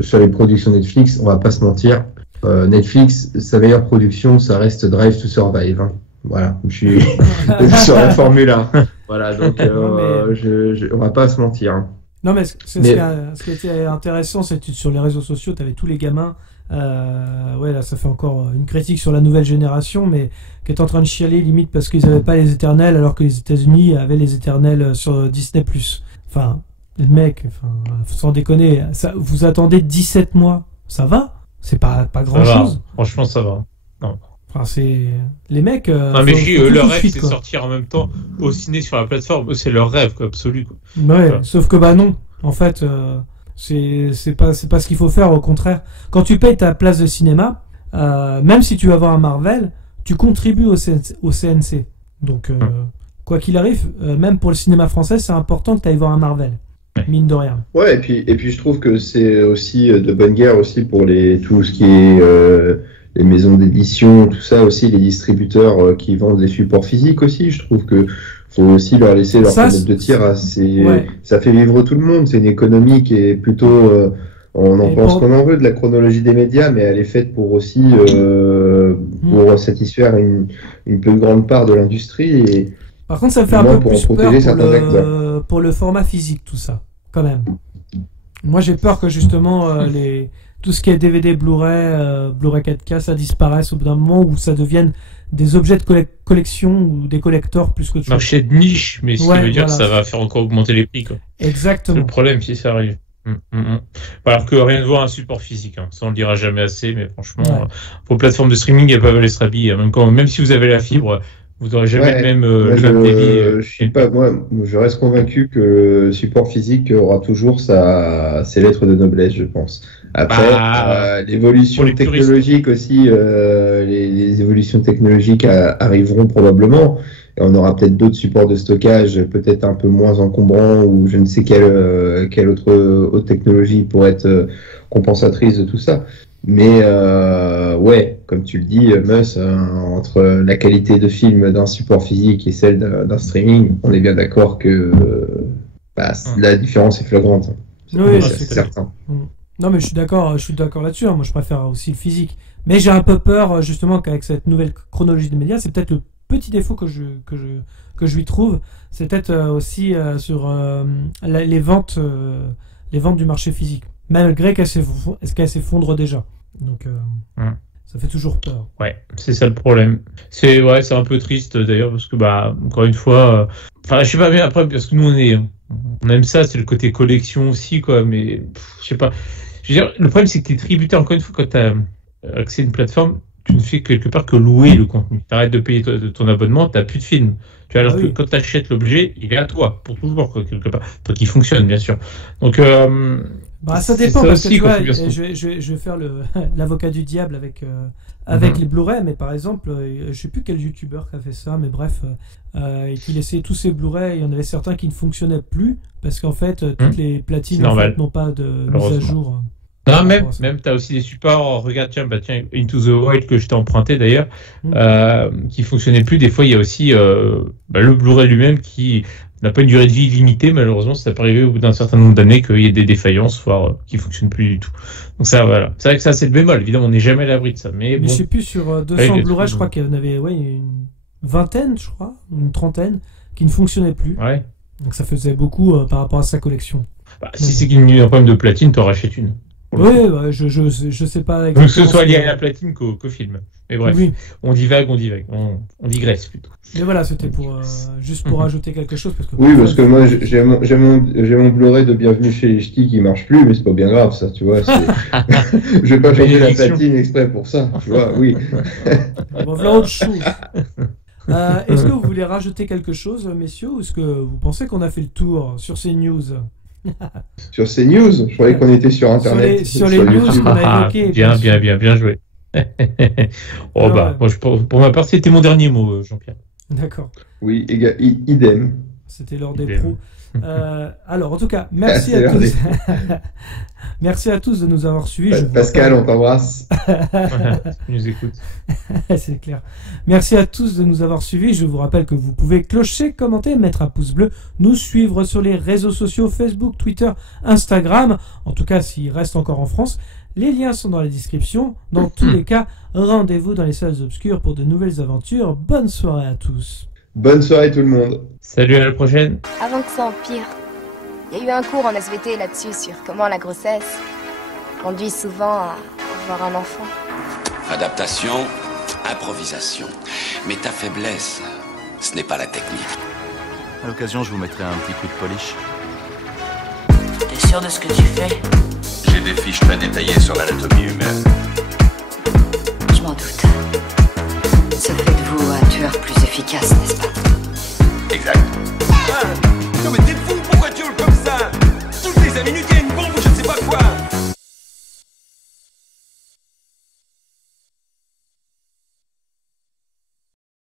Sur les productions Netflix, on va pas se mentir. Netflix, sa meilleure production, ça reste Drive to Survive. Hein. Voilà, je suis sur la Formule 1. Voilà, donc on va pas se mentir. Hein. Non, mais ce qui était intéressant, c'était sur les réseaux sociaux, tu avais tous les gamins. Ouais, là, ça fait encore une critique sur la nouvelle génération, mais qui est en train de chialer limite parce qu'ils n'avaient pas les éternels, alors que les États-Unis avaient les éternels sur Disney+. Enfin, les mecs, sans déconner, vous attendez 17 mois, ça va? C'est pas grand-chose. Franchement, ça va. Non. Enfin, c'est les mecs. Non, mais leur rêve, c'est sortir en même temps au ciné sur la plateforme. C'est leur rêve, quoi, absolu. Quoi. Ouais, voilà. Sauf que non. En fait, c'est pas ce qu'il faut faire. Au contraire, quand tu payes ta place de cinéma, même si tu vas voir un Marvel, tu contribues au CNC. Donc, quoi qu'il arrive, même pour le cinéma français, c'est important que tu ailles voir un Marvel. Mine de rien. Ouais, et puis je trouve que c'est aussi de bonne guerre aussi pour tout ce qui est les maisons d'édition, tout ça aussi, les distributeurs qui vendent des supports physiques aussi. Je trouve que faut aussi leur laisser leur fenêtre de tir. Ça fait vivre tout le monde. C'est une économie qui est plutôt, on en pense qu'on en veut de la chronologie des médias, mais elle est faite pour aussi pour satisfaire une plus grande part de l'industrie. Et par contre, ça me fait un peu plus peur pour le format physique, tout ça, quand même. Moi, j'ai peur que justement tout ce qui est DVD, Blu-ray, Blu-ray 4K, ça disparaisse au bout d'un moment où ça devienne des objets de collection ou des collecteurs plus que de marché de niche, mais ce qui veut dire que ça va faire encore augmenter les prix. Quoi. Exactement. C'est le problème si ça arrive. Alors que rien de voir un support physique, hein. Ça on le dira jamais assez, mais franchement, pour plateforme de streaming, il n'y a pas mal les strabis. Même si vous avez la fibre, Vous n'aurez jamais Ouais, le même, moi, le même débit. je suis pas, moi, je reste convaincu que le support physique aura toujours ses lettres de noblesse, je pense. Après, Bah, l'évolution pour les puristes. technologique aussi, les évolutions technologiques arriveront probablement. Et on aura peut-être d'autres supports de stockage, peut-être un peu moins encombrants, ou je ne sais quelle autre technologie pourrait être compensatrice de tout ça. Mais ouais, comme tu le dis, Mus, entre la qualité de film d'un support physique et celle d'un streaming, on est bien d'accord que la différence est flagrante. Oui, C'est certain. Non, mais je suis d'accord là-dessus. Moi, je préfère aussi le physique. Mais j'ai un peu peur, justement, qu'avec cette nouvelle chronologie de médias, c'est peut-être le petit défaut que je lui trouve. C'est peut-être aussi sur les ventes du marché physique, malgré qu'elle s'effondre déjà. Donc, ça fait toujours peur. Ouais, c'est ça le problème. C'est un peu triste d'ailleurs parce que encore une fois, je sais pas bien après parce que nous on aime ça, c'est le côté collection aussi quoi. Mais je sais pas. Je veux dire, le problème c'est que t'es tributaire encore une fois quand t'as accès à une plateforme, tu ne fais quelque part que louer le contenu. T'arrêtes de payer ton abonnement, t'as plus de films. Tu vois, alors que quand t'achètes l'objet, il est à toi pour toujours quoi, quelque part, pour qu'il fonctionne bien sûr. Donc ça dépend parce que tu vois, je vais faire l'avocat du diable avec les Blu-ray, mais par exemple, je sais plus quel youtubeur qui a fait ça, mais bref, qui laissait tous ses Blu-ray, il y en avait certains qui ne fonctionnaient plus parce qu'en fait, toutes les platines en fait, n'ont pas de mise à jour. Non, même t'as aussi des supports, regarde, tiens, Into the Wild que je t'ai emprunté d'ailleurs, qui fonctionnait plus. Des fois, il y a aussi le Blu-ray lui-même qui n'a pas une durée de vie limitée, malheureusement, ça peut arriver au bout d'un certain nombre d'années qu'il y ait des défaillances, voire qui fonctionnent plus du tout. Donc ça, voilà. C'est vrai que ça, c'est le bémol. Évidemment, on n'est jamais à l'abri de ça. Mais bon. Je sais plus, sur 200 Blu-ray, je crois qu'il y en avait une vingtaine, je crois, une trentaine, qui ne fonctionnaient plus. Ouais. Donc ça faisait beaucoup par rapport à sa collection. Si c'est qu'il y a un problème de platine, t'en rachètes une. Oui, je sais pas exactement. Donc que ce soit lié à la platine qu'au film. Mais bref, on divague, on digresse plutôt. Mais voilà, c'était juste pour ajouter quelque chose. Parce que moi j'ai mon Blu-ray de Bienvenue chez les Ch'tis qui marche plus, mais c'est pas bien grave ça, tu vois. Je vais pas changer la platine exprès pour ça, tu vois, oui. Voilà autre chose. Est-ce que vous voulez rajouter quelque chose, messieurs, ou est-ce que vous pensez qu'on a fait le tour sur ces news? Sur ces news, je croyais qu'on était sur Internet. Sur les news qu'on a évoquées. Bien joué. Pour ma part, c'était mon dernier mot, Jean-Pierre. D'accord. Oui, idem. C'était l'heure des pros. Alors, en tout cas, merci à tous. Merci à tous de nous avoir suivis. Pascal, on t'embrasse. Tu nous écoutes. C'est clair. Merci à tous de nous avoir suivis. Je vous rappelle que vous pouvez clocher, commenter, mettre un pouce bleu, nous suivre sur les réseaux sociaux Facebook, Twitter, Instagram. En tout cas, s'il reste encore en France. Les liens sont dans la description. Dans tous les cas, rendez-vous dans les salles obscures pour de nouvelles aventures. Bonne soirée à tous. Bonne soirée tout le monde. Salut, à la prochaine. Avant que ça empire, il y a eu un cours en SVT là-dessus sur comment la grossesse conduit souvent à avoir un enfant. Adaptation, improvisation. Mais ta faiblesse, ce n'est pas la technique. À l'occasion, je vous mettrai un petit coup de polish. T'es sûr de ce que tu fais? J'ai des fiches très détaillées sur l'anatomie humaine.